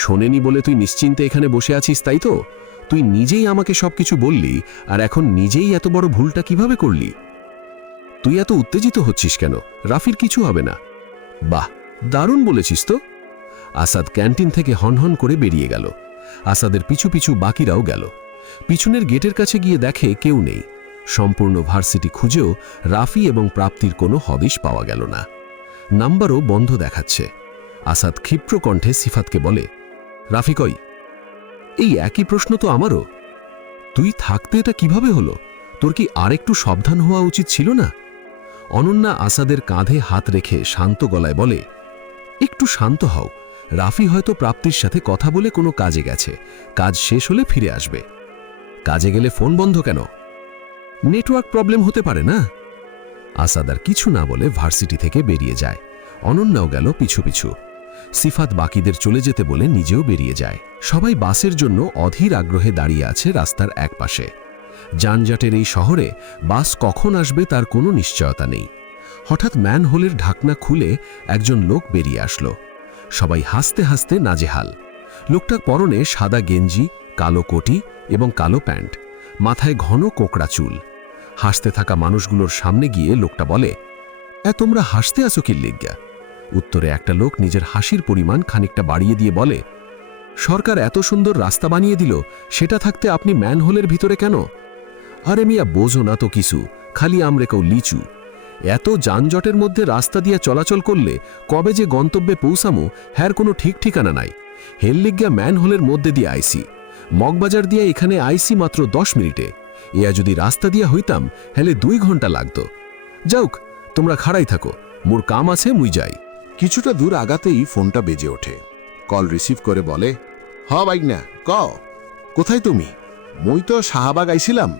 শোনেনি বলে তুই নিশ্চিন্তে এখানে বসে আছিস, তাই তো? তুই নিজেই আমাকে সবকিছু বললি, আর এখন নিজেই এত বড় ভুলটা কিভাবে করলি? তুই এত উত্তেজিত হচ্ছিস কেন? রাফির কিছু হবে না। বাহ, দারুণ বলেছিস তো। আসাদ ক্যান্টিন থেকে হনহন করে বেরিয়ে গেল। আসাদের পিছু পিছু বাকিরাও গেল। পিছনের গেটের কাছে গিয়ে দেখে কেউ নেই। সম্পূর্ণ ভার্সিটি খুঁজেও রাফি এবং প্রাপ্তির কোনো হদিশ পাওয়া গেল না। নাম্বারও বন্ধ দেখাচ্ছে। আসাদ ক্ষিপ্র কণ্ঠে সিফাতকে বলে, রাফি কই? এই একই প্রশ্ন তো আমারও। তুই থাকতে এটা কিভাবে হলো? তোর কি আরেকটু সাবধান হওয়া উচিত ছিল না? অনন্যা আসাদের কাঁধে হাত রেখে শান্ত গলায় বলে, একটু শান্ত হও। রাফি হয়তো প্রাপ্তির সাথে কথা বলে কোনো কাজে গেছে, কাজ শেষ হলে ফিরে আসবে। কাজে গেলে ফোন বন্ধ কেন? নেটওয়ার্ক প্রবলেম হতে পারে না? আসাদ আর কিছু না বলে ভার্সিটি থেকে বেরিয়ে যায়। অনন্যাও গেল পিছু পিছু। সিফাত বাকিদের চলে যেতে বলে নিজেও বেরিয়ে যায়। সবাই বাসের জন্য অধীর আগ্রহে দাঁড়িয়ে আছে রাস্তার একপাশে। যানজটের এই শহরে বাস কখন আসবে তার কোনো নিশ্চয়তা নেই। হঠাৎ ম্যানহোলের ঢাকনা খুলে একজন লোক বেরিয়ে আসলো। সবাই হাসতে হাসতে নাজেহাল। লোকটার পরনে সাদা গেঞ্জি, কালো কোটি এবং কালো প্যান্ট, মাথায় ঘন কোঁকড়া চুল। হাসতে থাকা মানুষগুলোর সামনে গিয়ে লোকটা বলে, তোমরা হাসতে আসো কি লিগ্যা? উত্তরে একটা লোক নিজের হাসির পরিমাণ খানিকটা বাড়িয়ে দিয়ে বলে, সরকার এত সুন্দর রাস্তা বানিয়ে দিল, সেটা থাকতে আপনি ম্যানহোলের ভিতরে কেন? আরে মিয়া, বোঝো না তো কিছু, খালি আমরেকেও লিচু। এত যানজটের মধ্যে রাস্তা দিয়ে চলাচল করলে কবে যে গন্তব্যে পৌঁছামো হ্যার কোনো ঠিক ঠিকানা নাই। হেললিগ্যা ম্যানহোলের মধ্যে দিয়ে আইসি। মগবাজার দিয়ে এখানে আইসি মাত্র 10 মিনিটে। ইয়া যদি রাস্তা দিয়া হইতাম হেলে 2 ঘন্টা লাগতো। যাওক, তোমরা খাড়াই থাকো, মোর কাম আছে, মুই যাই। কিছুটা দূর আগাতেই ফোনটা বেজে ওঠে। কল রিসিভ করে বলে, বাইক না কোথায় তুমি? মুই তো শাহবাগ আইছিলাম।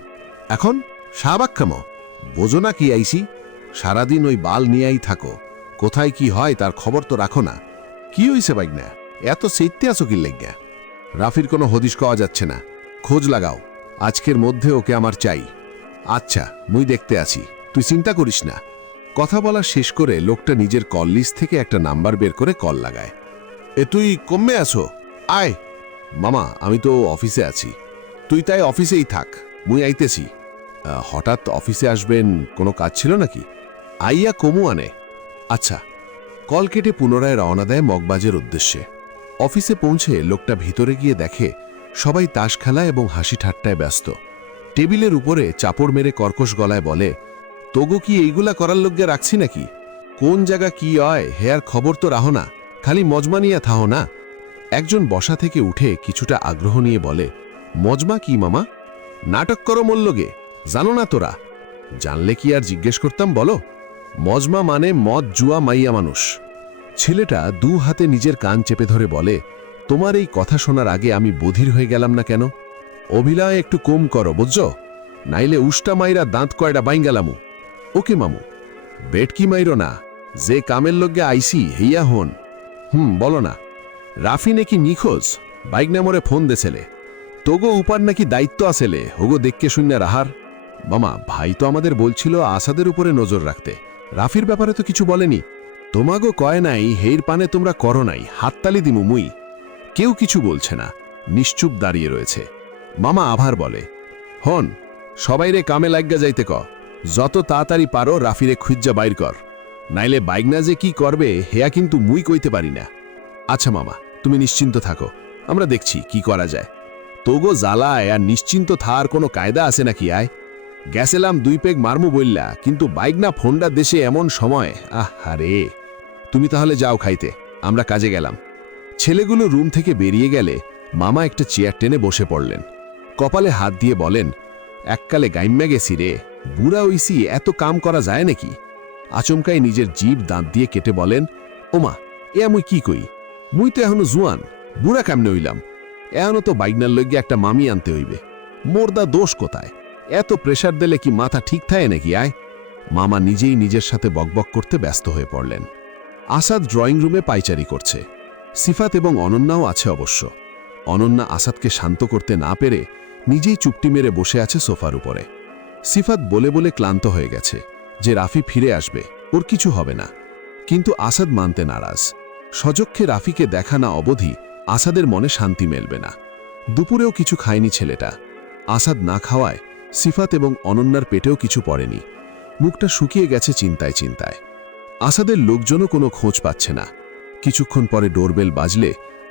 এখন শাহবাগ খামো? বোঝো না কি আইসি? সারাদিন ওই বাল নিয়েই থাকো, কোথায় কি হয় তার খবর তো রাখো না। কি হইছে বাইক না, এত সেইতে আছো কি লেগা? রাফির কোনো হদিশ পাওয়া যাচ্ছে না, খোঁজ লাগাও। আজকের মধ্যে ওকে আমার চাই। আচ্ছা, মুই দেখতে আছি, তুই চিন্তা করিস না। কথা বলা শেষ করে লোকটা নিজের কল লিস্ট থেকে একটা নাম্বার বের করে কল লাগায়। তুই কমে আসো? আয়। মামা, আমি তো অফিসে আছি। তুই তাই অফিসেই থাক, মুই আইতেছি। হঠাৎ অফিসে আসবেন, কোনো কাজ ছিল নাকি? আইয়া কমু আনে। আচ্ছা। কল কেটে পুনরায় রওনা দেয় মগবাজের উদ্দেশ্যে। অফিসে পৌঁছে লোকটা ভিতরে গিয়ে দেখে সবাই তাস খেলা এবং হাসি ঠাট্টায় ব্যস্ত। টেবিলের উপরে চাপড় মেরে কর্কশ গলায় বলে, তোগো কি এইগুলা করার লগ্যে রাখছি নাকি? কোন জায়গা কি হয় হেয়ার খবর তো রাহো না, খালি মজমা নিয়ে থাহো না। একজন বসা থেকে উঠে কিছুটা আগ্রহ নিয়ে বলে, মজমা কি মামা? নাটক করো মল্লগে, জানো না তোরা? জানলে কি আর জিজ্ঞেস করতাম, বলো। মজমা মানে মদ জুয়া মাইয়া মানুষ। ছেলেটা 2 হাতে নিজের কান চেপে ধরে বলে, তোমার এই কথা শোনার আগে আমি বধির হয়ে গেলাম না কেন? অভিনয় একটু কম করো বুঝছো, নাইলে উষ্টা মাইরা দাঁত কয়টা বাইং গেলামু। ওকে মামু, বেটকি মাইরো না, যে কামের লগ্গে আইসি হেইয়া হন। বলো না। রাফি নাকি নিখোঁজ? Bike নামরে phone দেছেলে। তোগো উপার নাকি দায়িত্ব আছেলে হোগো দেখকে শূন্য রাহার? মামা, ভাই তো আমাদের বলছিল আসাদের উপরে নজর রাখতে, রাফির ব্যাপারে তো কিছু বলেনি। তোমাগো কয় নাই হেইর পানে তোমরা করো নাই, হাততালি দিমু মুই। কেউ কিছু বলছে না, নিশ্চুপ দাঁড়িয়ে রয়েছে। মামা আভার বলে, হন সবাইরে কামে লাগা যাইতে ক, যত তাড়াতাড়ি পারো রাফিরে খুঁজ্জা বাইর কর, নাইলে বাইগনা যে কি করবে হেয়া কিন্তু মুই কইতে পারি না। আচ্ছা মামা, তুমি নিশ্চিন্ত থাকো, আমরা দেখছি কি করা যায়। তোগো জ্বালায় আর নিশ্চিন্ত থার কোনো কায়দা আছে নাকি? আয় গেছিলাম 2 পেগ মারমু বললা, কিন্তু বাইগনা ফোনটা দেশে এমন সময়। আরে তুমি তাহলে যাও খাইতে, আমরা কাজে গেলাম। ছেলেগুলো রুম থেকে বেরিয়ে গেলে মামা একটা চেয়ার টেনে বসে পড়লেন, কপালে হাত দিয়ে বলেন, এককালে গাইম্যা গেছি রে, বুড়া হইছি, এত কাম করা যায় নাকি? আচমকাই নিজের জিভ দাঁত দিয়ে কেটে বলেন, ওমা এ মুই কি কই, মুই তো এখনো জুয়ান, বুড়া কেমনে হইলাম? এখনো তো বাইগনার লইগে একটা মামি আনতে হইবে। মোরদা দোষ কোথায়? এত প্রেসার দিলে কি মাথা ঠিক থাকে নাকি? আয় মামা নিজেই নিজের সাথে বকবক করতে ব্যস্ত হয়ে পড়লেন। আসাদ ড্রয়িং রুমে পাইচারি করছে, সিফাত এবং অনন্যাও আছে অবশ্য। অনন্যা আসাদকে শান্ত করতে না পেরে নিজেই চুপটি মেরে বসে আছে সোফার উপরে। সিফাত বলে বলে ক্লান্ত হয়ে গেছে যে রাফি ফিরে আসবে, ওর কিছু হবে না, কিন্তু আসাদ মানতে নারাজ। সযক্ষে রাফিকে দেখা না অবধি আসাদের মনে শান্তি মেলবে না। দুপুরেও কিছু খায়নি ছেলেটা। আসাদ না খাওয়ায় সিফাত এবং অনন্যার পেটেও কিছু পড়েনি, মুখটা শুকিয়ে গেছে চিন্তায় চিন্তায়। আসাদের লোকজনও কোনো খোঁজ পাচ্ছে না। কিছুক্ষণ পরে ডোরবেল বাজলে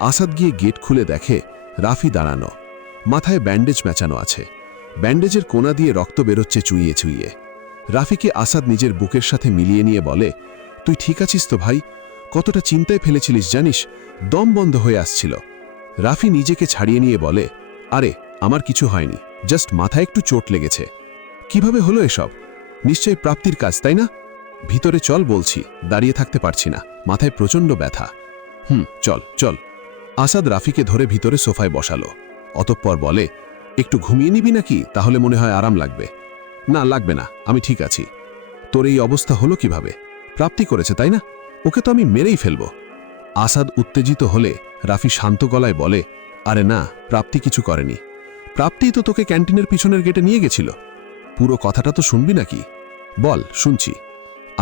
আসাদ গিয়ে গেট খুলে দেখে রাফি দাঁড়ানো, মাথায় ব্যান্ডেজ মেঁচানো আছে, ব্যান্ডেজের কোনা দিয়ে রক্ত বেরোচ্ছে চুইয়ে চুইয়ে। রাফিকে আসাদ নিজের বুকের সাথে মিলিয়ে নিয়ে বলে, তুই ঠিক আছিস তো ভাই? কতটা চিন্তায় ফেলেছিলিস জানিস, দম বন্ধ হয়ে আসছিল। রাফি নিজেকে ছাড়িয়ে নিয়ে বলে, আরে আমার কিছু হয়নি, জাস্ট মাথায় একটু চোট লেগেছে। কিভাবে হলো এসব? নিশ্চয়ই প্রাপ্তির কাজ, তাই না? ভিতরে চল বলছি, দাঁড়িয়ে থাকতে পারছি না, মাথায় প্রচণ্ড ব্যথা। চল চল। আসাদ রাফিকে ধরে ভিতরে সোফায় বসালো, অতঃপর বলে, একটু ঘুমিয়ে নিবি নাকি? তাহলে মনে হয় আরাম লাগবে। না লাগবে না, আমি ঠিক আছি। তোর এই অবস্থা হলো কিভাবে? প্রাপ্তি করেছে তাই না? ওকে তো আমি মেরেই ফেলব। আসাদ উত্তেজিত হলে রাফি শান্ত গলায় বলে, আরে না, প্রাপ্তি কিছু করেনি। প্রাপ্তি তো তোকে ক্যান্টিনের পিছনের গেটে নিয়ে গেছিল। পুরো কথাটা তো শুনবি নাকি? বল, শুনছি।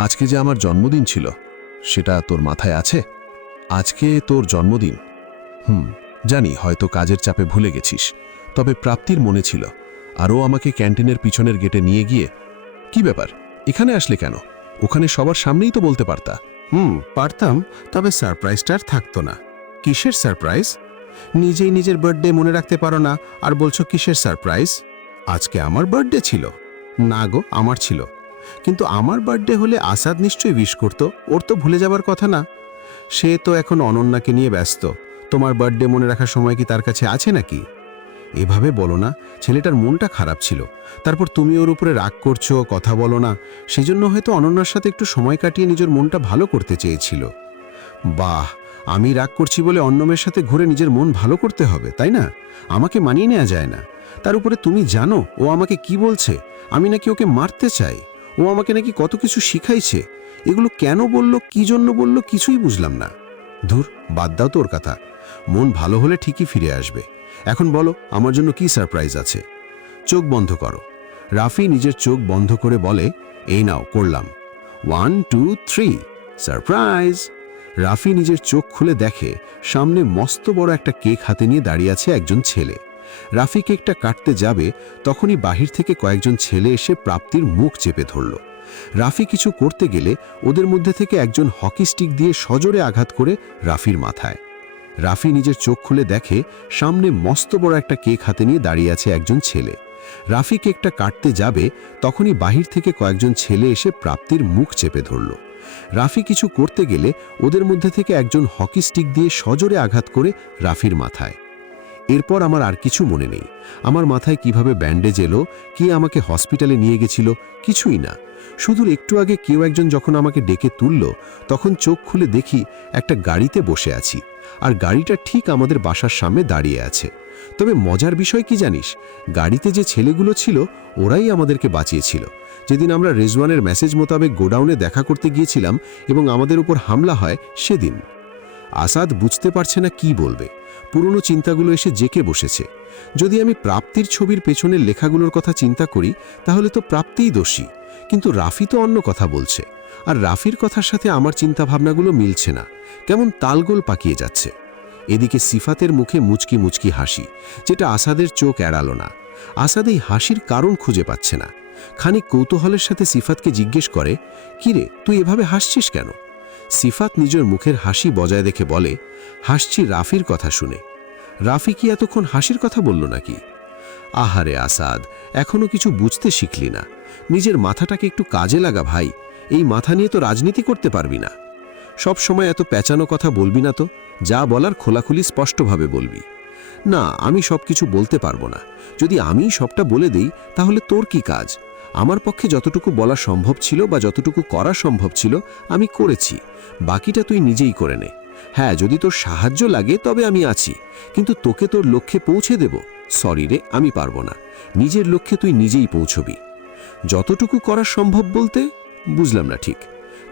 আজকে যে আমার জন্মদিন ছিল, সেটা তোর মাথায় আছে? আজকে তোর জন্মদিন? জানি হয়তো কাজের চাপে ভুলে গেছিস, তবে প্রাপ্তির মনে ছিল, আরও আমাকে ক্যান্টিনের পিছনের গেটে নিয়ে গিয়ে। কি ব্যাপার, এখানে আসলে কেন? ওখানে সবার সামনেই তো বলতে পারতা। পারতাম, তবে সারপ্রাইজটা আর থাকতো না। কিসের সারপ্রাইজ? নিজেই নিজের বার্থডে মনে রাখতে পারো না, আর বলছো কিসের সারপ্রাইজ? আজকে আমার বার্থডে ছিল। না গো, আমার ছিল, কিন্তু আমার বার্থডে হলে আসাদ নিশ্চয়ই উইশ করতো, ওর তো ভুলে যাবার কথা না। সে তো এখন অনন্যাকে নিয়ে ব্যস্ত, তোমার বার্থডে মনে রাখার সময় কি তার কাছে আছে নাকি? এভাবে বলো না, ছেলেটার মনটা খারাপ ছিল, তারপর তুমি ওর উপরে রাগ করছো, কথা বলো না, সেজন্য হয়তো অনন্যার সাথে একটু সময় কাটিয়ে নিজের মনটা ভালো করতে চেয়েছিল। বাহ, আমি রাগ করছি বলে অন্য মেয়ের সাথে ঘুরে নিজের মন ভালো করতে হবে, তাই না? আমাকে মানিয়ে নেওয়া যায় না। তার উপরে তুমি জানো ও আমাকে কি বলছে, আমি নাকি ওকে মারতে চাই, ও আমাকে নাকি কত কিছু শিখাইছে। এগুলো কেন বলল, কি জন্য বলল, কিছুই বুঝলাম না। ধুর, বাদ দাও তোর কথা, মন ভালো হলে ঠিকই ফিরে আসবে। এখন বলো, আমার জন্য কি সারপ্রাইজ আছে? চোখ বন্ধ করো। রাফি নিজের চোখ বন্ধ করে বলে, এই নাও করলাম, 1 2 3 সারপ্রাইজ। রাফি নিজের চোখ খুলে দেখে সামনে মস্ত বড় একটা কেক হাতে নিয়ে দাঁড়িয়ে আছে একজন ছেলে। রাফি কেকটা কাটতে যাবে, তখনই বাহির থেকে কয়েকজন ছেলে এসে প্রাপ্তির মুখ চেপে ধরল। রাফি কিছু করতে গেলে ওদের মধ্যে থেকে একজন হকি স্টিক দিয়ে সজোরে আঘাত করে রাফির মাথায়। রাফি নিজের চোখ খুলে দেখে সামনে মস্ত বড় একটা কেক হাতে নিয়ে দাঁড়িয়ে আছে একজন ছেলে। রাফি কেকটা কাটতে যাবে, তখনই বাহির থেকে কয়েকজন ছেলে এসে প্রাপ্তির মুখ চেপে ধরল। রাফি কিছু করতে গেলে ওদের মধ্যে থেকে একজন হকি স্টিক দিয়ে সজোরে আঘাত করে রাফির মাথায়। এরপর আমার আর কিছু মনে নেই। আমার মাথায় কিভাবে ব্যান্ডেজ এলো, কে আমাকে হসপিটালে নিয়ে গেছিল, কিছুই না। শুধু একটু আগে কেউ একজন যখন আমাকে ডেকে তুলল, তখন চোখ খুলে দেখি একটা গাড়িতে বসে আছি, আর গাড়িটা ঠিক আমাদের বাসার সামনে দাঁড়িয়ে আছে। তবে মজার বিষয় কি জানিস, গাড়িতে যে ছেলেগুলো ছিল ওরাই আমাদেরকে বাঁচিয়েছিল। যেদিন আমরা রেজওয়ানের মেসেজ মোতাবেক গোডাউনে দেখা করতে গিয়েছিলাম এবং আমাদের উপর হামলা হয় সেদিন। আসাদ বুঝতে পারছে না কি বলবে, পুরনো চিন্তাগুলো এসে জেকে বসেছে। যদি আমি প্রাপ্তির ছবির পেছনের লেখাগুলোর কথা চিন্তা করি, তাহলে তো প্রাপ্তিই দোষী, কিন্তু রাফি তো অন্য কথা বলছে, আর রাফির কথার সাথে আমার চিন্তাভাবনাগুলো মিলছে না, কেমন তালগোল পাকিয়ে যাচ্ছে। এদিকে সিফাতের মুখে মুচকি মুচকি হাসি, যেটা আসাদের চোখ এড়ালো না। আসাদ এই হাসির কারণ খুঁজে পাচ্ছে না। খানিক কৌতূহলের সাথে সিফাতকে জিজ্ঞেস করে, কিরে তুই এভাবে হাসছিস কেন? সিফাত নিজের মুখের হাসি বজায় রেখে বলে, হাসছি রাফির কথা শুনে। রাফি কি এতক্ষণ হাসির কথা বলল নাকি? আহারে আসাদ, এখনো কিছু বুঝতে শিখলি না। নিজের মাথাটাকে একটু কাজে লাগা ভাই। এই মাথা নিয়ে তো রাজনীতি করতে পারবি না। সব সময় এত পেঁচানো কথা বলবি না তো, যা বলার খোলাখুলি স্পষ্টভাবে বলবি। না, আমি সব কিছু বলতে পারবো না। যদি আমি সবটা বলে দেই তাহলে তোর কি কাজ? আমার পক্ষে যতটুকু বলা সম্ভব ছিল বা যতটুকু করা সম্ভব ছিল আমি করেছি, বাকিটা তুই নিজেই করে নে। হ্যাঁ, যদি তোর সাহায্য লাগে তবে আমি আছি, কিন্তু তোকে তোর লক্ষ্যে পৌঁছে দেব? সরি রে, আমি পারবো না। নিজের লক্ষ্যে তুই নিজেই পৌঁছবি। যতটুকু করা সম্ভব বলতে বুঝলাম না ঠিক।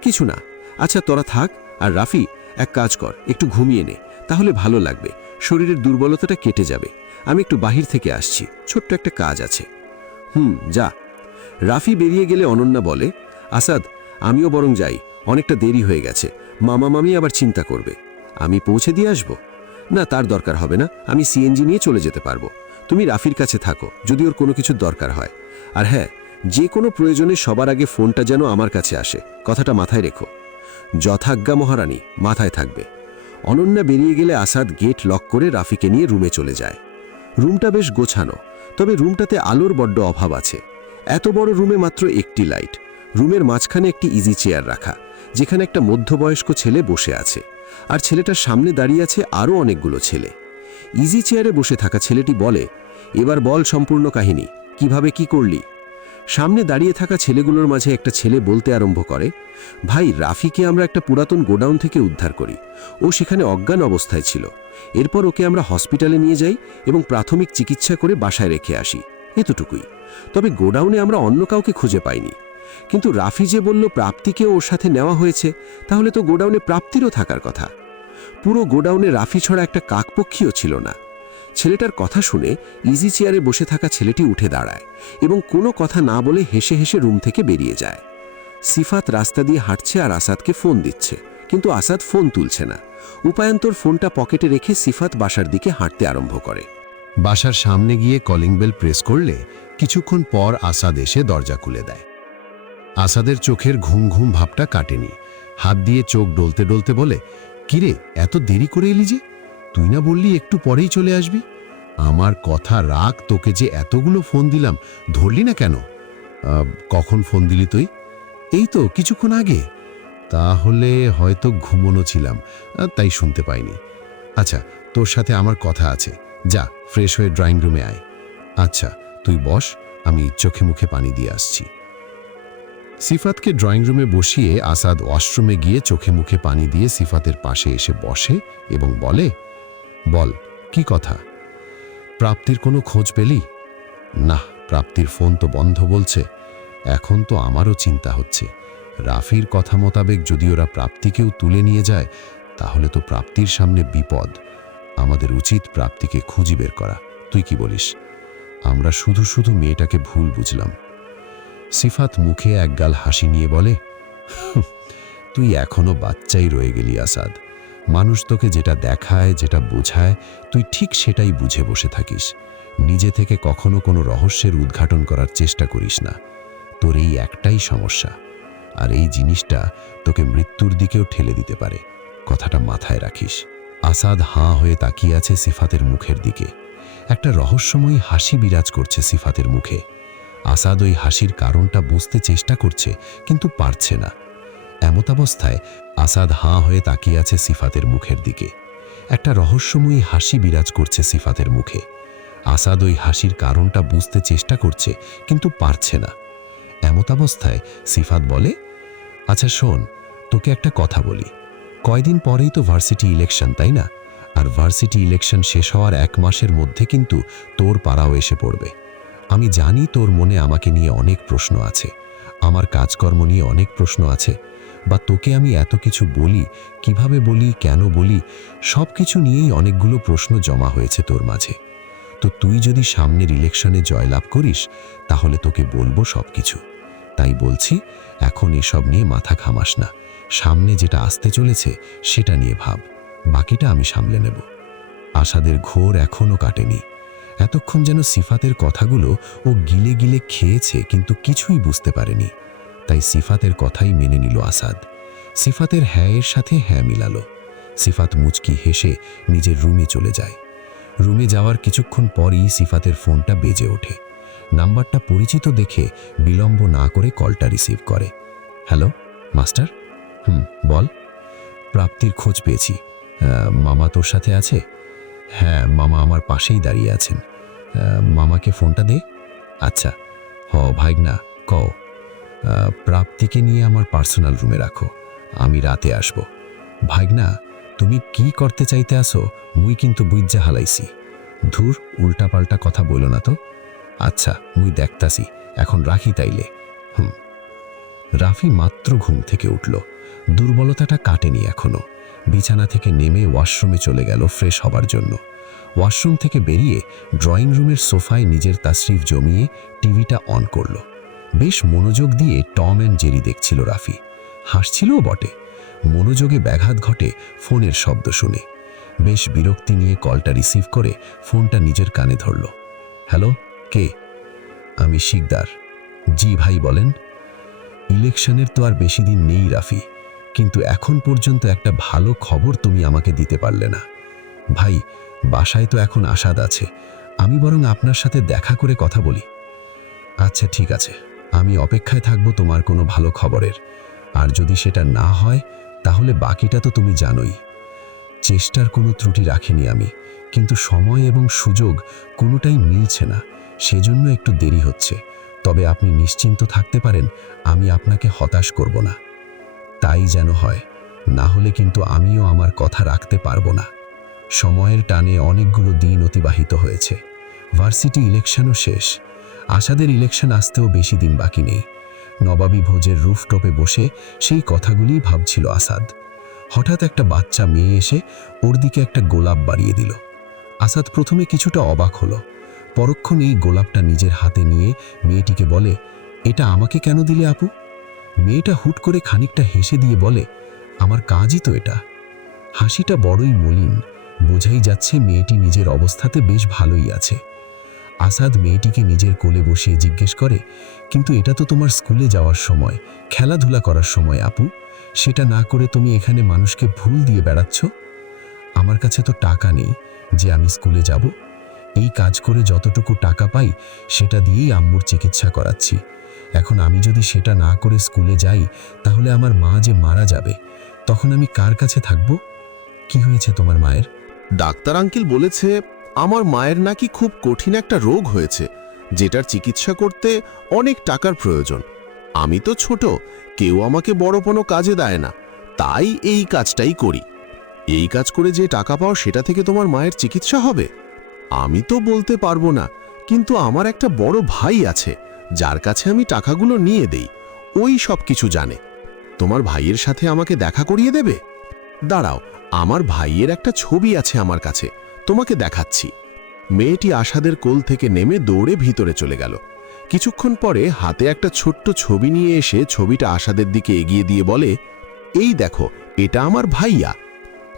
কিছু না। আচ্ছা তোরা থাক, আর রাফি এক কাজ কর, একটু ঘুমিয়ে নে, তাহলে ভালো লাগবে, শরীরের দুর্বলতাটা কেটে যাবে। আমি একটু বাহির থেকে আসছি, ছোট্ট একটা কাজ আছে। যা। রাফি বেরিয়ে গেলে অনন্যা বলে, আসাদ আমিও বরং যাই, অনেকটা দেরি হয়ে গেছে, মামা মামি আবার চিন্তা করবে। আমি পৌঁছে দিয়ে আসব? না, তার দরকার হবে না, আমি সিএনজি নিয়ে চলে যেতে পারবো। তুমি রাফির কাছে থাকো যদি ওর কোনো কিছু দরকার হয়। আর হ্যাঁ, যে কোনো প্রয়োজনে সবার আগে ফোনটা যেন আমার কাছে আসে, কথাটা মাথায় রেখো। যথাজ্ঞা মহারানী, মাথায় থাকবে। অনন্যা বেরিয়ে গেলে আসাদ গেট লক করে রাফিকে নিয়ে রুমে চলে যায়। রুমটা বেশ গোছানো, তবে রুমটাতে আলোর বড্ড অভাব আছে। এত বড় রুমে মাত্র একটি লাইট। রুমের মাঝখানে একটি ইজি চেয়ার রাখা, যেখানে একটা মধ্যবয়স্ক ছেলে বসে আছে, আর ছেলেটার সামনে দাঁড়িয়ে আছে আরও অনেকগুলো ছেলে। ইজি চেয়ারে বসে থাকা ছেলেটি বলে, এবার বল সম্পূর্ণ কাহিনী, কিভাবে কি করলি? সামনে দাঁড়িয়ে থাকা ছেলেগুলোর মাঝে একটা ছেলে বলতে আরম্ভ করে, ভাই রাফিকে আমরা একটা পুরাতন গোডাউন থেকে উদ্ধার করি। ও সেখানে অজ্ঞান অবস্থায় ছিল। এরপর ওকে আমরা হসপিটালে নিয়ে যাই এবং প্রাথমিক চিকিৎসা করে বাসায় রেখে আসি, এতটুকুই। তবে গোডাউনে আমরা অন্য কাউকে খুঁজে পাইনি। কিন্তু রাফি যে বলল প্রাপ্তিকে ওর সাথে নেওয়া হয়েছে, তাহলে তো গোডাউনে প্রাপ্তিরও থাকার কথা। পুরো গোডাউনে রাফি ছড়া একটা কাকপক্ষীও ছিল না। ছেলেটার কথা শুনে ইজি চেয়ারে বসে থাকা ছেলেটি উঠে দাঁড়ায় এবং কোনো কথা না বলে হেসে হেসে রুম থেকে বেরিয়ে যায়। সিফাত রাস্তা দিয়ে হাঁটছে আর আসাদকে ফোন দিচ্ছে, কিন্তু আসাদ ফোন তুলছে না। উপায়ন্তর ফোনটা পকেটে রেখে সিফাত বাসার দিকে হাঁটতে আরম্ভ করে। বাসার সামনে গিয়ে কলিং বেল প্রেস করলে কিছুক্ষণ পর আসাদ এসে দরজা খুলে দেয়। আসাদের চোখের ঘুম ঘুম ভাবটা কাটেনি। হাত দিয়ে চোখ ডলতে ডলতে বলে, কিরে এত দেরি করে এলি যে? তুই না বললি একটু পরেই চলে আসবি? আমার কথা রাখ, তোকে যে এতগুলো ফোন দিলাম, ধরলি না কেন? কখন ফোন দিলি তুই? এই তো কিছুক্ষণ আগে। তাহলে হয়তো ঘুমোনো ছিলাম, তাই শুনতে পাইনি। আচ্ছা, তোর সাথে আমার কথা আছে, যা ফ্রেশ হয়ে ড্রয়িং রুমে আয়। আচ্ছা তুই বস, আমি চোখে মুখে পানি দিয়ে আসছি। সিফাতকে ড্রয়িং রুমে বসিয়ে আসাদ ওয়াশরুমে গিয়ে চোখে মুখে পানি দিয়ে সিফাতের পাশে এসে বসে এবং বলে, বল কি কথা? প্রাপ্তির কোনো খোঁজ পেলি? না, প্রাপ্তির ফোন তো বন্ধ বলছে। এখন তো আমারও চিন্তা হচ্ছে, রাফির কথা মোতাবেক যদি ওরা প্রাপ্তিকেও তুলে নিয়ে যায় তাহলে তো প্রাপ্তির সামনে বিপদ। আমাদের উচিত প্রাপ্তিকে খুঁজে বের করা। তুই কি বলিস? আমরা শুধু শুধু মেয়েটাকে ভুল বুঝলাম। সিফাত মুখে একগাল হাসি নিয়ে বলে, তুই এখনো বাচ্চাই রয়ে গেলি আসাদ। মানুষ তোকে যেটা দেখায়, যেটা বোঝায়, তুই ঠিক সেটাই বুঝে বসে থাকিস। নিজে থেকে কখনো কোনো রহস্যের উদ্ঘাটন করার চেষ্টা করিস না। তোর এই একটাই সমস্যা, আর এই জিনিসটা তোকে মৃত্যুর দিকেও ঠেলে দিতে পারে। কথাটা মাথায় রাখিস। আসাদ হাঁ হয়ে তাকিয়ে আছে সিফাতের মুখের দিকে। একটা রহস্যময়ী হাসি বিরাজ করছে সিফাতের মুখে। আসাদ ওই হাসির কারণটা বুঝতে চেষ্টা করছে, কিন্তু পারছে না। এমতাবস্থায় আসাদ হাঁ হয়ে তাকিয়ে আছে সিফাতের মুখের দিকে। একটা রহস্যময়ী হাসি বিরাজ করছে সিফাতের মুখে। আসাদ ওই হাসির কারণটা বুঝতে চেষ্টা করছে, কিন্তু পারছে না। এমতাবস্থায় সিফাত বলে, আচ্ছা শোন, তোকে একটা কথা বলি। কয়দিন পরেই তো ভার্সিটি ইলেকশন, তাই না? আর ভার্সিটি ইলেকশন শেষ হওয়ার 1 মাসের মধ্যে কিন্তু তোর পাড়াও এসে পড়বে। আমি জানি তোর মনে আমাকে নিয়ে অনেক প্রশ্ন আছে, আমার কাজকর্ম নিয়ে অনেক প্রশ্ন আছে, বা তোকে আমি এত কিছু বলি, কিভাবে বলি, কেন বলি, সব কিছু নিয়েই অনেকগুলো প্রশ্ন জমা হয়েছে তোর মাঝে। তো তুই যদি সামনের ইলেকশনে জয়লাভ করিস তাহলে তোকে বলবো সব কিছু। তাই বলছি, এখন এসব নিয়ে মাথা ঘামাস না। সামনে যেটা আসতে চলেছে সেটা নিয়ে ভাব, বাকিটা আমি সামলে নেব। আসাদের ঘোর এখনও কাটেনি। এতক্ষণ যেন সিফাতের কথাগুলো ও গিলে গিলে খেয়েছে, কিন্তু কিছুই বুঝতে পারেনি। তাই সিফাতের কথাই মেনে নিল আসাদ। সিফাতের হ্যাঁয়ের সাথে হ্যাঁ মিলালো। সিফাত মুচকি হেসে নিজের রুমে চলে যায়। রুমে যাওয়ার কিছুক্ষণ পরই সিফাতের ফোনটা বেজে ওঠে। নাম্বারটা পরিচিত দেখে বিলম্ব না করে কলটা রিসিভ করে। Hello master. বল। প্রাপ্তির খোঁজ পেয়েছি। মামা তোর সাথে আছে? হ্যাঁ, মামা আমার পাশেই দাঁড়িয়ে আছেন। মামাকে ফোনটা দে। আচ্ছা। ভাইগনা কও। প্রাপ্তিকে নিয়ে আমার পার্সোনাল রুমে রাখো, আমি রাতে আসব। ভাইগনা, তুমি কি করতে চাইতে আসো মুই কিন্তু বুইজ্জা হালাইছি। ধুর, উল্টাপাল্টা কথা বইল না তো। আচ্ছা, মুই দেখতাছি, এখন রাখি তাইলে। রাফি মাত্র ঘুম থেকে উঠল। দুর্বলতাটা কাটেনি এখনো। বিছানা থেকে নেমে ওয়াশরুমে চলে গেল ফ্রেশ হবার জন্য। ওয়াশরুম থেকে বেরিয়ে ড্রয়িং রুমের সোফায় নিজের তাশরিফ জমিয়ে টিভিটা অন করল। বেশ মনোযোগ দিয়ে টম অ্যান্ড জেরি দেখছিল রাফি। হাসছিলও বটে। মনোযোগে ব্যাঘাত ঘটে ফোনের শব্দ শুনে। বেশ বিরক্তি নিয়ে কলটা রিসিভ করে ফোনটা নিজের কানে ধরল। হ্যালো, কে? আমি শিকদার। জি ভাই বলেন। ইলেকশনের তো আর বেশি দিন নেই রাফি, কিন্তু এখন পর্যন্ত একটা ভালো খবর তুমি আমাকে দিতে পারলে না। ভাই, বাসায় তো এখন আসাদ আছে, আমি বরং আপনার সাথে দেখা করে কথা বলি। আচ্ছা ঠিক আছে, আমি অপেক্ষায় থাকবো তোমার কোনো ভালো খবরের। আর যদি সেটা না হয় তাহলে বাকিটা তো তুমি জানোই। চেষ্টার কোনো ত্রুটি রাখিনি আমি, কিন্তু সময় এবং সুযোগ কোনোটাই মিলছে না, সেজন্য একটু দেরি হচ্ছে। তবে আপনি নিশ্চিন্ত থাকতে পারেন, আমি আপনাকে হতাশ করব না। তাই যেন হয়, না হলে কিন্তু আমিও আমার কথা রাখতে পারবো না। সময়ের টানে অনেকগুলো দিন অতিবাহিত হয়েছে। ভার্সিটি ইলেকশনও শেষ। আসাদের ইলেকশন আসতেও বেশি দিন বাকি নেই। নবাবী ভোজের রুফটপে বসে সেই কথাগুলিই ভাবছিল আসাদ। হঠাৎ একটা বাচ্চা মেয়ে এসে ওর দিকে একটা গোলাপ বাড়িয়ে দিল। আসাদ প্রথমে কিছুটা অবাক হলো। পরক্ষণেই গোলাপটা নিজের হাতে নিয়ে মেয়েটিকে বলে, এটা আমাকে কেন দিলে আপু? মেয়েটা হুট করে খানিকটা হেসে দিয়ে বলে, আমার কাজই তো এটা। হাসিটা বড়ই মলিন, বোঝাই যাচ্ছে মেয়েটি নিজের অবস্থাতে বেশ ভালোই আছে। আসাদ মেয়েটিকে নিজের কোলে বসিয়ে জিজ্ঞেস করে, কিন্তু এটা তো তোমার স্কুলে যাওয়ার সময়, খেলাধুলা করার সময় আপু, সেটা না করে তুমি এখানে মানুষকে ভুল দিয়ে বেড়াচ্ছ। আমার কাছে তো টাকা নেই যে আমি স্কুলে যাব। এই কাজ করে যতটুকু টাকা পাই সেটা দিয়েই আম্মুর চিকিৎসা করাচ্ছি। এখন আমি যদি সেটা না করে স্কুলে যাই তাহলে আমার মা যে মারা যাবে, তখন আমি কার কাছে থাকব? কি হয়েছে তোমার মায়ের? ডাক্তার আঙ্কেল বলেছে আমার মায়ের নাকি খুব কঠিন একটা রোগ হয়েছে, যেটার চিকিৎসা করতে অনেক টাকার প্রয়োজন। আমি তো ছোট, কেউ আমাকে বড় কোনো কাজে দেয় না, তাই এই কাজটাই করি। এই কাজ করে যে টাকা পাও সেটা থেকে তোমার মায়ের চিকিৎসা হবে? আমি তো বলতে পারবো না, কিন্তু আমার একটা বড় ভাই আছে যার কাছে আমি টাকাগুলো নিয়ে দেই, ওই সব কিছু জানে। তোমার ভাইয়ের সাথে আমাকে দেখা করিয়ে দেবে? দাঁড়াও, আমার ভাইয়ের একটা ছবি আছে আমার কাছে, তোমাকে দেখাচ্ছি। মেয়েটি আসাদের কোল থেকে নেমে দৌড়ে ভিতরে চলে গেল। কিছুক্ষণ পরে হাতে একটা ছোট্ট ছবি নিয়ে এসে ছবিটা আসাদের দিকে এগিয়ে দিয়ে বলে, এই দেখো, এটা আমার ভাইয়া।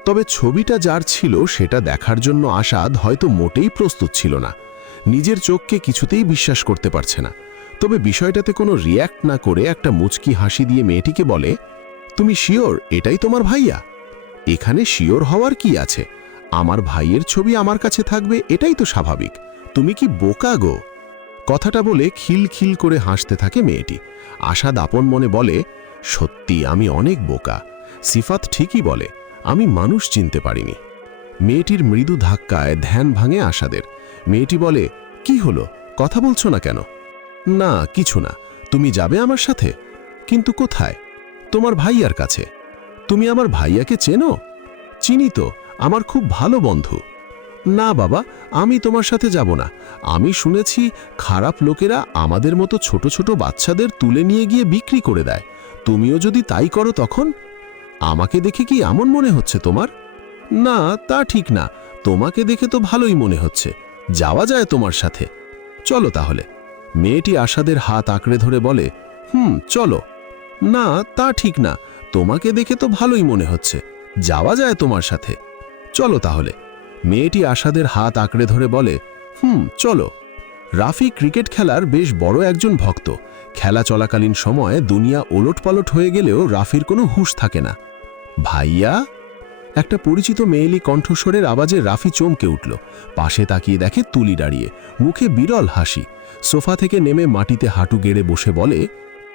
তবে ছবিটা যার ছিল সেটা দেখার জন্য আসাদ হয়তো মোটেই প্রস্তুত ছিল না। নিজের চোখকে কিছুতেই বিশ্বাস করতে পারছে না। তবে বিষয়টাতে কোনো রিয়্যাক্ট না করে একটা মুচকি হাসি দিয়ে মেয়েটিকে বলে, তুমি শিওর এটাই তোমার ভাইয়া? এখানে শিওর হওয়ার কি আছে? আমার ভাইয়ের ছবি আমার কাছে থাকবে, এটাই তো স্বাভাবিক। তুমি কি বোকা গো? কথাটা বলে খিলখিল করে হাসতে থাকে মেয়েটি। আসাদ আপন মনে বলে, সত্যি আমি অনেক বোকা। সিফাত ঠিকই বলে, আমি মানুষ চিনতে পারিনি। মেয়েটির মৃদু ধাক্কায় ধ্যান ভাঙে আসাদের। মেয়েটি বলে, কি হলো, কথা বলছো না কেন? না কিছু না, তুমি যাবে আমার সাথে? কিন্তু কোথায়? তোমার ভাইয়ার কাছে। তুমি আমার ভাইয়াকে চেনো? চিনি তো, আমার খুব ভালো বন্ধু। না বাবা, আমি তোমার সাথে যাব না। আমি শুনেছি খারাপ লোকেরা আমাদের মতো ছোট ছোট বাচ্চাদের তুলে নিয়ে গিয়ে বিক্রি করে দেয়। তুমিও যদি তাই করো তখন? আমাকে দেখে কি এমন মনে হচ্ছে তোমার? না তা ঠিক না, তোমাকে দেখে তো ভালোই মনে হচ্ছে। যাওয়া যায় তোমার সাথে, চলো তাহলে। মেয়েটি আসাদের হাত আঁকড়ে ধরে বলে, চলো। না তা ঠিক না, তোমাকে দেখে তো ভালোই মনে হচ্ছে, যাওয়া যায় তোমার সাথে, চলো তাহলে। মেয়েটি আসাদের হাত আঁকড়ে ধরে বলে, চলো। রাফি ক্রিকেট খেলার বেশ বড় একজন ভক্ত। খেলা চলাকালীন সময়ে দুনিয়া ওলটপালট হয়ে গেলেও রাফির কোনো হুঁশ থাকে না। ভাইয়া, একটা পরিচিত মেয়েলি কণ্ঠস্বরের আওয়াজে রাফি চমকে উঠল। পাশে তাকিয়ে দেখে তুলি দাঁড়িয়ে, মুখে বিরল হাসি। সোফা থেকে নেমে মাটিতে হাঁটু গেড়ে বসে বলে,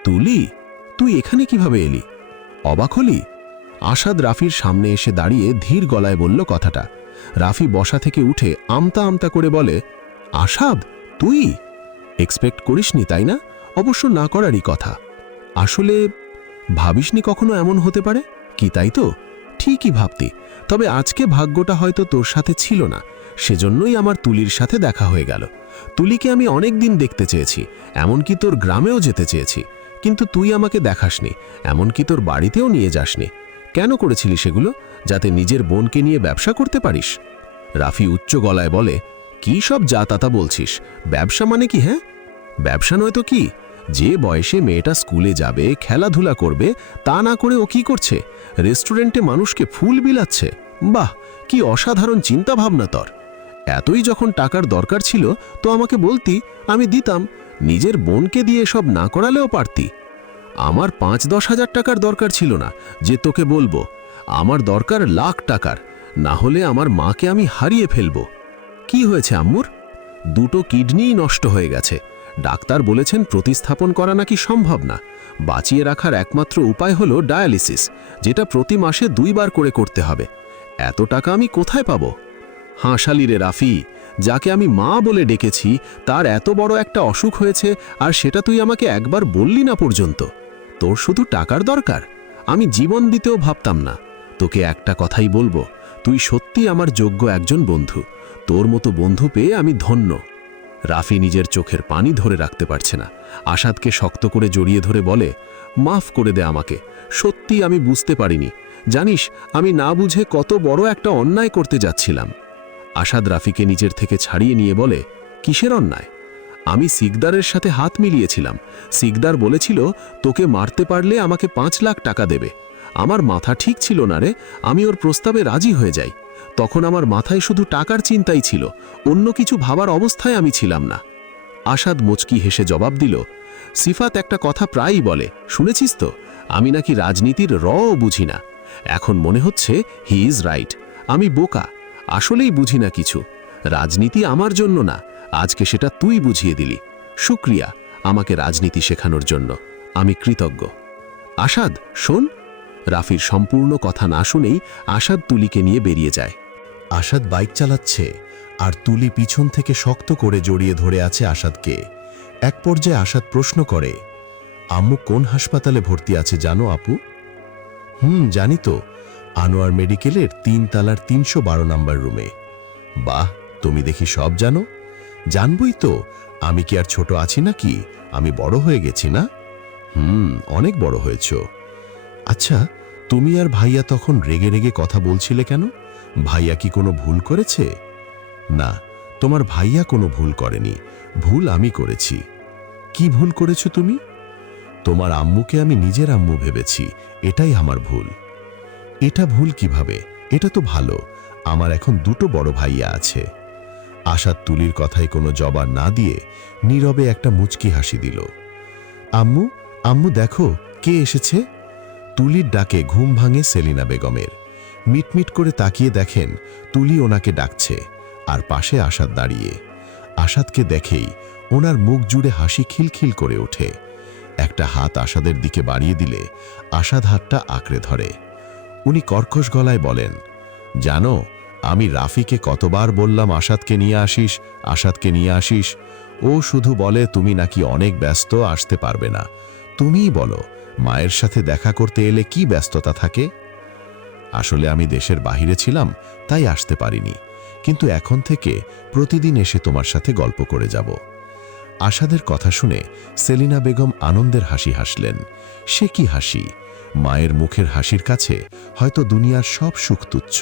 তুলি, তুই এখানে কিভাবে এলি? অবাক হলি? আসাদ রাফির সামনে এসে দাঁড়িয়ে ধীর গলায় বলল কথাটা। রাফি বসা থেকে উঠে আমতা আমতা করে বলে, আসাদ, তুই? এক্সপেক্ট করিসনি, তাই না? অবশ্য না করারই কথা। আসলে ভাবিসনি কখনো এমন হতে পারে কি, তাই তো? ঠিকই ভাবতি, তবে আজকে ভাগ্যটা হয়তো তোর সাথে ছিল না, সেজন্যই আমার তুলির সাথে দেখা হয়ে গেল। তুলিকে আমি অনেক দিন দেখতে চেয়েছি, এমনকি তোর গ্রামেও যেতে চেয়েছি, কিন্তু তুই আমাকে দেখাসনি, এমনকি তোর বাড়িতেও নিয়ে যাসনি। কেন করেছিলি সেগুলো? যাতে নিজের বোনকে নিয়ে ব্যবসা করতে পারিস? রাফি উচ্চ গলায় বলে, কি সব যা তাতা বলছিস? ব্যবসা মানে কি? হ্যাঁ, ব্যবসা নয় তো কি? যে বয়সে মেয়েটা স্কুলে যাবে, খেলাধুলা করবে, তা না করে ও কি করছে? রেস্টুরেন্টে মানুষকে ফুল বিলাচ্ছে। বাহ, কি অসাধারণ চিন্তা ভাবনা তোর! এতই যখন টাকার দরকার ছিল তো আমাকে বলতি, আমি দিতাম। নিজের বোনকে দিয়ে সব না করালেও পারতি। আমার 5-10 হাজার টাকার দরকার ছিল না যে তোকে বলবো। আমার দরকার লাখ টাকার, না হলে আমার মাকে আমি হারিয়ে ফেলব। কি হয়েছে আম্মুর? 2টো কিডনিই নষ্ট হয়ে গেছে। ডাক্তার বলেছেন প্রতিস্থাপন করা নাকি সম্ভব না। বাঁচিয়ে রাখার একমাত্র উপায় হলো ডায়ালিসিস, যেটা প্রতি মাসে 2 বার করে করতে হবে। এত টাকা আমি কোথায় পাব? হাসালি রে রাফি, যাকে আমি মা বলে ডেকেছি তার এত বড় একটা অসুখ হয়েছে, আর সেটা তুই আমাকে একবার বললি না পর্যন্ত। তোর শুধু টাকার দরকার? আমি জীবন দিতেও ভাবতাম না। তোকে একটা কথাই বলবো, তুই সত্যি আমার যোগ্য একজন বন্ধু। তোর মতো বন্ধু পেয়ে আমি ধন্য। রাফি নিজের চোখের পানি ধরে রাখতে পারছে না। আসাদকে শক্ত করে জড়িয়ে ধরে বলে, মাফ করে দে আমাকে, সত্যি আমি বুঝতে পারিনি। জানিস, আমি না বুঝে কত বড় একটা অন্যায় করতে যাচ্ছিলাম। আসাদ রাফিকে নিজের থেকে ছাড়িয়ে নিয়ে বলে, কিসের অন্যায়? আমি সিকদারের সাথে হাত মিলিয়েছিলাম। সিকদার বলেছিল তোকে মারতে পারলে আমাকে 5 লাখ টাকা দেবে। আমার মাথা ঠিক ছিল না রে, আমি ওর প্রস্তাবে রাজি হয়ে যাই। তখন আমার মাথায় শুধু টাকার চিন্তাই ছিল, অন্য কিছু ভাবার অবস্থায় আমি ছিলাম না। আসাদ মুচকি হেসে জবাব দিল, সিফাত একটা কথা প্রায়ই বলে, শুনেছিস তো? আমি নাকি রাজনীতির রও বুঝি না। এখন মনে হচ্ছে হি ইজ রাইট। আমি বোকা, আসলেই বুঝি না কিছু। রাজনীতি আমার জন্য না, আজকে সেটা তুই বুঝিয়ে দিলি। শুক্রিয়া আমাকে রাজনীতি শেখানোর জন্য, আমি কৃতজ্ঞ। আসাদ, শোন। রাফির সম্পূর্ণ কথা না শুনেই আসাদ তুলিকে নিয়ে বেরিয়ে যায়। আসাদ বাইক চালাচ্ছে, আর তুলি পিছন থেকে শক্ত করে জড়িয়ে ধরে আছে আসাদকে। এক পর্যায়ে আসাদ প্রশ্ন করে, আম্মু কোন হাসপাতালে ভর্তি আছে জানো আপু? জানি তো, আনোয়ার মেডিকেলের 3 তলার 312 নম্বর রুমে। বাহ, তুমি দেখি সব জানো। জানবই তো, আমি কি আর ছোট আছি নাকি? আমি বড় হয়ে গেছি না? অনেক বড় হয়েছ। আচ্ছা, তুমি আর ভাইয়া তখন রেগে রেগে কথা বলছিলে কেন? ভাইয়া কি কোনো ভুল করেছে? না, তোমার ভাইয়া কোনো ভুল করেনি, ভুল আমি করেছি। কি ভুল করেছো তুমি? তোমার আম্মুকে আমি নিজের আম্মু ভেবেছি, এটাই আমার ভুল। এটা ভুল কিভাবে? এটা তো ভালো, আমার এখন 2টো বড় ভাইয়া আছে। আসাদ তুলির কথায় কোনো জবাব না দিয়ে নীরবে একটা মুচকি হাসি দিল। আম্মু, আম্মু দেখো কে এসেছে। তুলির ডাকে ঘুম ভাঙে সেলিনা বেগমের। মিটমিট করে তাকিয়ে দেখেন তুলি ওনাকে ডাকছে, আর পাশে আসাদ দাঁড়িয়ে। আসাদকে দেখেই ওনার মুখ জুড়ে হাসি খিলখিল করে ওঠে। একটা হাত আসাদের দিকে বাড়িয়ে দিলে আসাদ হাতটা আঁকড়ে ধরে। উনি কর্কশ গলায় বলেন, জানো, আমি রাফিকে কতবার বললাম আসাদকে নিয়ে আসিস, আসাদকে নিয়ে আসিস। ও শুধু বলে তুমি নাকি অনেক ব্যস্ত, আসতে পারবে না। তুমিই বলো, মায়ের সাথে দেখা করতে এলে কি ব্যস্ততা থাকে? আসলে আমি দেশের বাহিরে ছিলাম, তাই আসতে পারিনি, কিন্তু এখন থেকে প্রতিদিন এসে তোমার সাথে গল্প করে যাব। আসাদের কথা শুনে সেলিনা বেগম আনন্দের হাসি হাসলেন। সে কি হাসি! মায়ের মুখের হাসির কাছে হয়তো দুনিয়ার সব সুখ তুচ্ছ।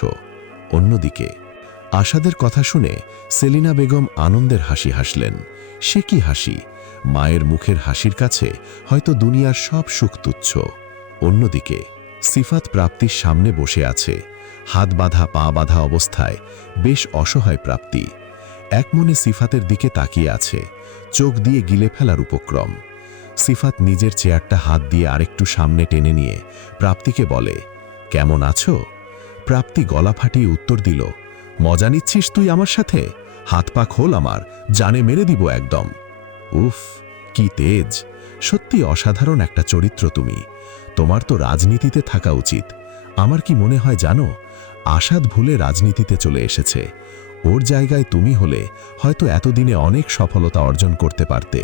অন্যদিকে আসাদের কথা শুনে সেলিনা বেগম আনন্দের হাসি হাসলেন। সে কি হাসি! মায়ের মুখের হাসির কাছে হয়তো দুনিয়ার সব সুখ তুচ্ছ। অন্যদিকে সিফাত প্রাপ্তির সামনে বসে আছে, হাত বাঁধা পা বাঁধা অবস্থায়, বেশ অসহায় প্রাপ্তি। এক মনে সিফাতের দিকে তাকিয়ে আছে, চোখ দিয়ে গিলে ফেলার উপক্রম। সিফাত নিজের চেয়ারটা হাত দিয়ে আরেকটু সামনে টেনে নিয়ে প্রাপ্তিকে বলে, কেমন আছো? প্রাপ্তি গলা ফাটিয়ে উত্তর দিল, মজা নিচ্ছিস তুই আমার সাথে? হাত পা খোল আমার, জানে মেরে দিব একদম। উফ, কি তেজ! সত্যি অসাধারণ একটা চরিত্র তুমি। তোমার তো রাজনীতিতে থাকা উচিত। আমার কি মনে হয় জানো, আসাদ ভুলে রাজনীতিতে চলে এসেছে। ওর জায়গায় তুমি হলে হয়তো এতদিনে অনেক সফলতা অর্জন করতে পারতে।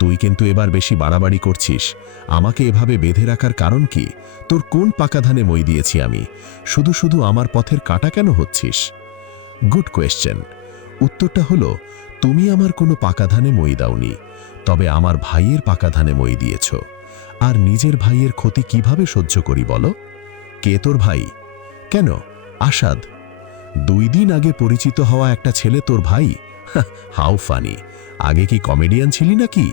তুই কিন্তু এবার বেশি বাড়াবাড়ি করছিস। আমাকে এভাবে বেঁধে রাখার কারণ কি? তোর কোন পাকা ধানে মই দিয়েছি আমি? শুধু শুধু আমার পথের কাটা কেন হচ্ছিস? Good question. উত্তরটা হলো, তুমি আমার কোনো পাকা ধানে মই দাওনি, তবে আমার ভাইয়ের পাকা ধানে মই দিয়েছ। আর নিজের ভাইয়ের ক্ষতি কিভাবে সহ্য করি বলো? কে তোর ভাই? কেন, আসাদ? 2 দিন আগে পরিচিত হওয়া একটা ছেলে তোর ভাই? How funny! আগে কি কমেডিয়ান ছিলি নাকি?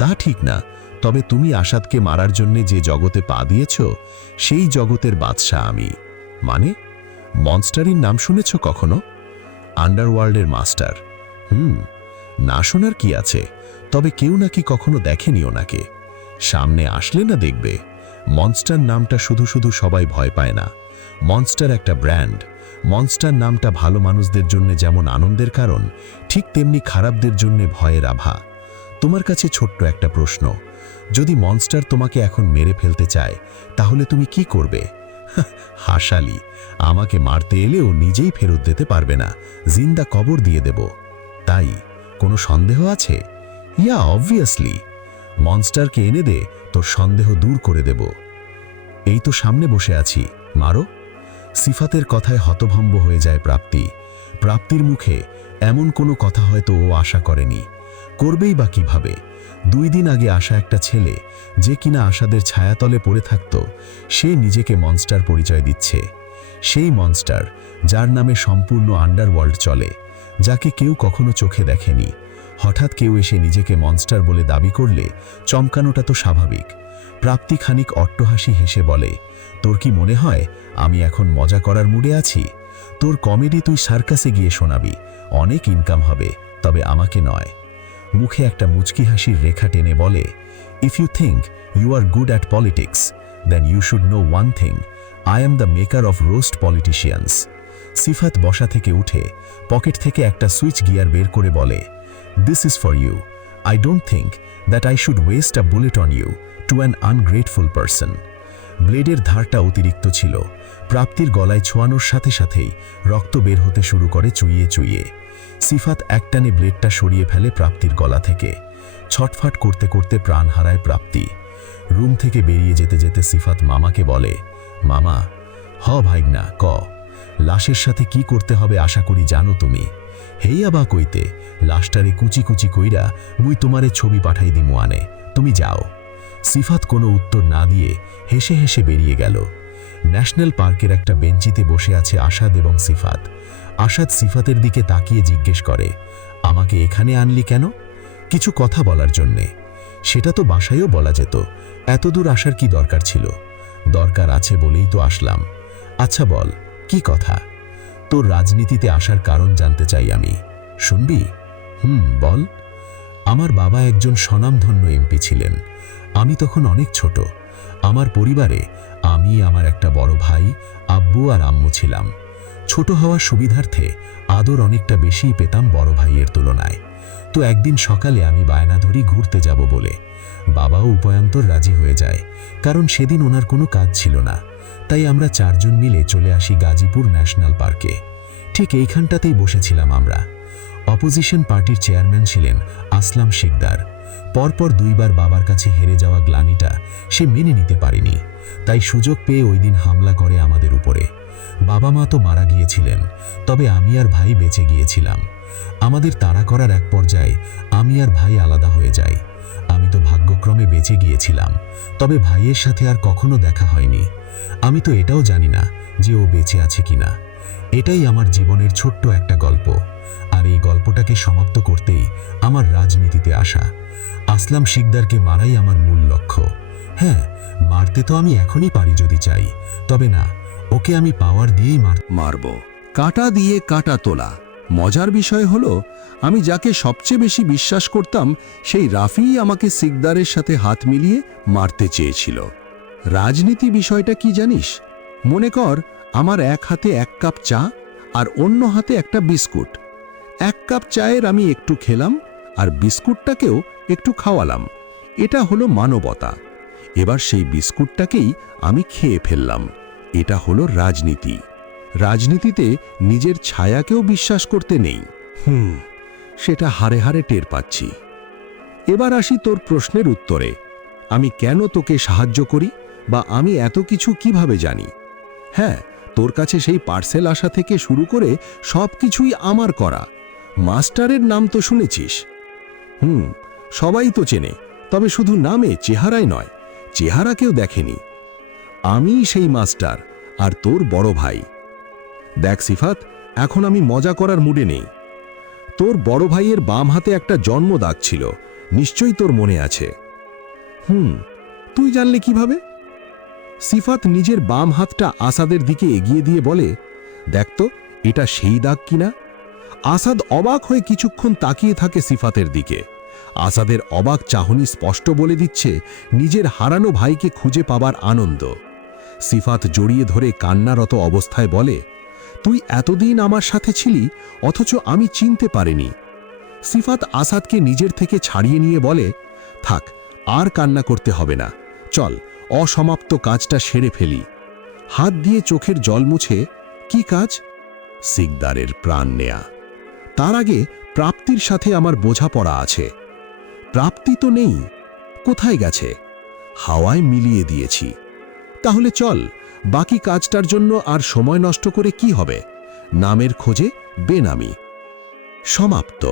তা ঠিক না, তবে তুমি আসাদকে মারার জন্যে যে জগতে পা দিয়েছ, সেই জগতের বাদশা আমি। মানে? মনস্টারির নাম শুনেছ কখনো? আন্ডারওয়ার্ল্ডের মাস্টার। না শোনার কি আছে, তবে কেউ নাকি কখনো দেখেনি ওনাকে। সামনে আসলে না দেখবে। মনস্টার নামটা শুধু শুধু সবাই ভয় পায় না। মনস্টার একটা ব্র্যান্ড। মনস্টার নামটা ভালো মানুষদের জন্য যেমন আনন্দের কারণ, ঠিক তেমনি খারাপদের জন্য ভয়ের আভা। তোমার কাছে ছোট্ট একটা প্রশ্ন, যদি মনস্টার তোমাকে এখন মেরে ফেলতে চায়, তাহলে তুমি কি করবে? হাসালি, আমাকে মারতে এলেও নিজেই ফেরত দিতে পারবে না, জিন্দা কবর দিয়ে দেব। তাই কোনো সন্দেহ আছে? Yeah obviously. মনস্টারকে এনে দে, তোর সন্দেহ দূর করে দেব। এই তো সামনে বসে আছি, মারো। সিফাতের কথায় হতভম্ব হয়ে যায় প্রাপ্তি। প্রাপ্তির মুখে এমন কোনো কথা হয়তো ও আশা করেনি। করবেই বা কিভাবে? 2 দিন আগে আসা একটা ছেলে, যে কিনা আসাদের ছায়াতলে পড়ে থাকত, সে নিজেকে মনস্টার পরিচয় দিচ্ছে। সেই মনস্টার, যার নামে সম্পূর্ণ আন্ডারওয়ার্ল্ড চলে, যাকে কেউ কখনো চোখে দেখেনি। হঠাৎ কেউ এসে নিজেকে মনস্টার বলে দাবি করলে চমকানোটা তো স্বাভাবিক। প্রাপ্তি খানিক অট্টহাসি হেসে বলে, তোর কি মনে হয় আমি এখন মজা করার মুডে আছি? তোর কমেডি তুই সার্কাসে গিয়ে শোনাবি, অনেক ইনকাম হবে, তবে আমাকে নয়। মুখে একটা মুচকি হাসির রেখা টেনে বলে, if you think you are good at politics, then you should know one thing, I am the maker of roast politicians. Sifat বসা থেকে উঠে পকেট থেকে একটা সুইচ গিয়ার বের করে বলে, this is for you. I don't think that I should waste a bullet on you to an ungrateful person. ব্লেডের ধারটা অতিরিক্ত ছিল। প্রাপ্তির গলায় ছোঁয়ানোর সাথে সাথেই রক্ত বের হতে শুরু করে চুইয়ে চুইয়ে। সিফাত একটানে ব্লেডটা সরিয়ে ফেলে প্রাপ্তির গলা থেকে। ছটফট করতে করতে প্রাণ হারায় প্রাপ্তি। রুম থেকে বেরিয়ে যেতে যেতে সিফাত মামাকে বলে, মামা, হ ভাইগনা, ক লাশের সাথে কি করতে হবে আশা করি জানো তুমি। হেইয়া বা কইতে, লাশটারে কুচি কুচি কইরা মুই তোমারে ছবি পাঠাই দিমু আনে, তুমি যাও। সিফাত কোনো উত্তর না দিয়ে হেসে হেসে বেরিয়ে গেল। ন্যাশনাল পার্কের একটা বেঞ্চিতে বসে আছে আসাদ এবং সিফাত। আসাদ সিফাতের দিকে তাকিয়ে জিজ্ঞেস করে, আমাকে এখানে আনলি কেন? কিছু কথা বলার জন্যে। সেটা তো বাসায়ও বলা যেত, এত দূর আসার কি দরকার ছিল? দরকার আছে বলেই তো আসলাম। আচ্ছা বল, কি কথা? তোর রাজনীতিতে আসার কারণ জানতে চাই আমি। শুনবি? বল। আমার বাবা একজন স্বনামধন্য এমপি ছিলেন। আমি তখন অনেক ছোট। আমার পরিবারে আমি, আমার একটা বড় ভাই, আব্বু আর আম্মু ছিলাম। ছোট হওয়ার সুবিধার্থে আদর অনেকটা বেশিই পেতাম বড় ভাইয়ের তুলনায়। তো একদিন সকালে আমি বায়না ধরি ঘুরতে যাব বলে। বাবাও উপায়ন্তর রাজি হয়ে যায়, কারণ সেদিন ওনার কোনো কাজ ছিল না। তাই আমরা 4 জন মিলে চলে আসি গাজীপুর ন্যাশনাল পার্কে। ঠিক এইখানটাতেই বসেছিলাম আমরা। অপোজিশন পার্টির চেয়ারম্যান ছিলেন আসলাম শিকদার। পরপর 2 বার বাবার কাছে হেরে যাওয়া গ্লানিটা সে মেনে নিতে পারেনি, তাই সুযোগ পেয়ে ওই দিন হামলা করে আমাদের উপরে। বাবা মা তো মারা গিয়েছিলেন, তবে আমি আর ভাই বেঁচে গিয়েছিলাম। আমাদের তাড়া করার এক পর্যায়ে আমি আর ভাই আলাদা হয়ে যাই। আমি তো ভাগ্যক্রমে বেঁচে গিয়েছিলাম, তবে ভাইয়ের সাথে আর কখনো দেখা হয়নি। আমি তো এটাও জানি না যে ও বেঁচে আছে কিনা। এটাই আমার জীবনের ছোট্ট একটা গল্প, আর এই গল্পটাকে সমাপ্ত করতেই আমার রাজনীতিতে আসা। আসলাম শিকদারকে মারাই আমার মূল লক্ষ্য। হ্যাঁ, মারতে তো আমি এখনই পারি যদি চাই, তবে না, ওকে আমি পাওয়ার দিয়েই মারব। কাঁটা দিয়ে কাঁটা তোলা, মজার বিষয় হলো আমি যাকে সবচেয়ে বেশি বিশ্বাস করতাম সেই রাফিই আমাকে সিকদারের সাথে হাত মিলিয়ে মারতে চেয়েছিল। রাজনীতি বিষয়টা কি জানিস? মনে কর আমার এক হাতে 1 কাপ চা আর অন্য হাতে একটা বিস্কুট। 1 কাপ চায়ের আমি একটু খেলাম আর বিস্কুটটাকেও একটু খাওয়ালাম। এটা হলো মানবতা। এবার সেই বিস্কুটটাকেই আমি খেয়ে ফেললাম। এটা হলো রাজনীতি। রাজনীতিতে নিজের ছায়াকেও বিশ্বাস করতে নেই। সেটা হারে হারে টের পাচ্ছি। এবার আসি তোর প্রশ্নের উত্তরে। আমি কেন তোকে সাহায্য করি বা আমি এত কিছু কিভাবে জানি? হ্যাঁ, তোর কাছে সেই পার্সেল আসা থেকে শুরু করে সব কিছুই আমার করা। মাস্টারের নাম তো শুনেছিস? সবাই তো চেনে, তবে শুধু নামে, চেহারায় নয়। চেহারা কেউ দেখেনি। আমিই সেই মাস্টার আর তোর বড় ভাই। দেখ সিফাত, এখন আমি মজা করার মুডে নেই। তোর বড় ভাইয়ের বাম হাতে একটা জন্ম দাগ ছিল, নিশ্চয়ই তোর মনে আছে। তুই জানলে কিভাবে? সিফাত নিজের বাম হাতটা আসাদের দিকে এগিয়ে দিয়ে বলে, দেখ তো এটা সেই দাগ কিনা। আসাদ অবাক হয়ে কিছুক্ষণ তাকিয়ে থাকে সিফাতের দিকে। আসাদের অবাক চাহনি স্পষ্ট বলে দিচ্ছে নিজের হারানো ভাইকে খুঁজে পাবার আনন্দ। সিফাত জড়িয়ে ধরে কান্নারত অবস্থায় বলে, তুই এতদিন আমার সাথে ছিলি অথচ আমি চিনতে পারিনি। সিফাত আসাদকে নিজের থেকে ছাড়িয়ে নিয়ে বলে, থাক, আর কান্না করতে হবে না, চল অসমাপ্ত কাজটা সেরে ফেলি। হাত দিয়ে চোখের জল মুছে, কি কাজ? সিকদারের প্রাণ নেয়া। তার আগে প্রাপ্তির সাথে আমার বোঝাপড়া আছে। প্রাপ্তি তো নেই, কোথায় গেছে? হাওয়ায় মিলিয়ে দিয়েছি। তাহলে চল, বাকি কাজটার জন্য আর সময় নষ্ট করে কি হবে? নামের খোঁজে বেনামি। সমাপ্ত।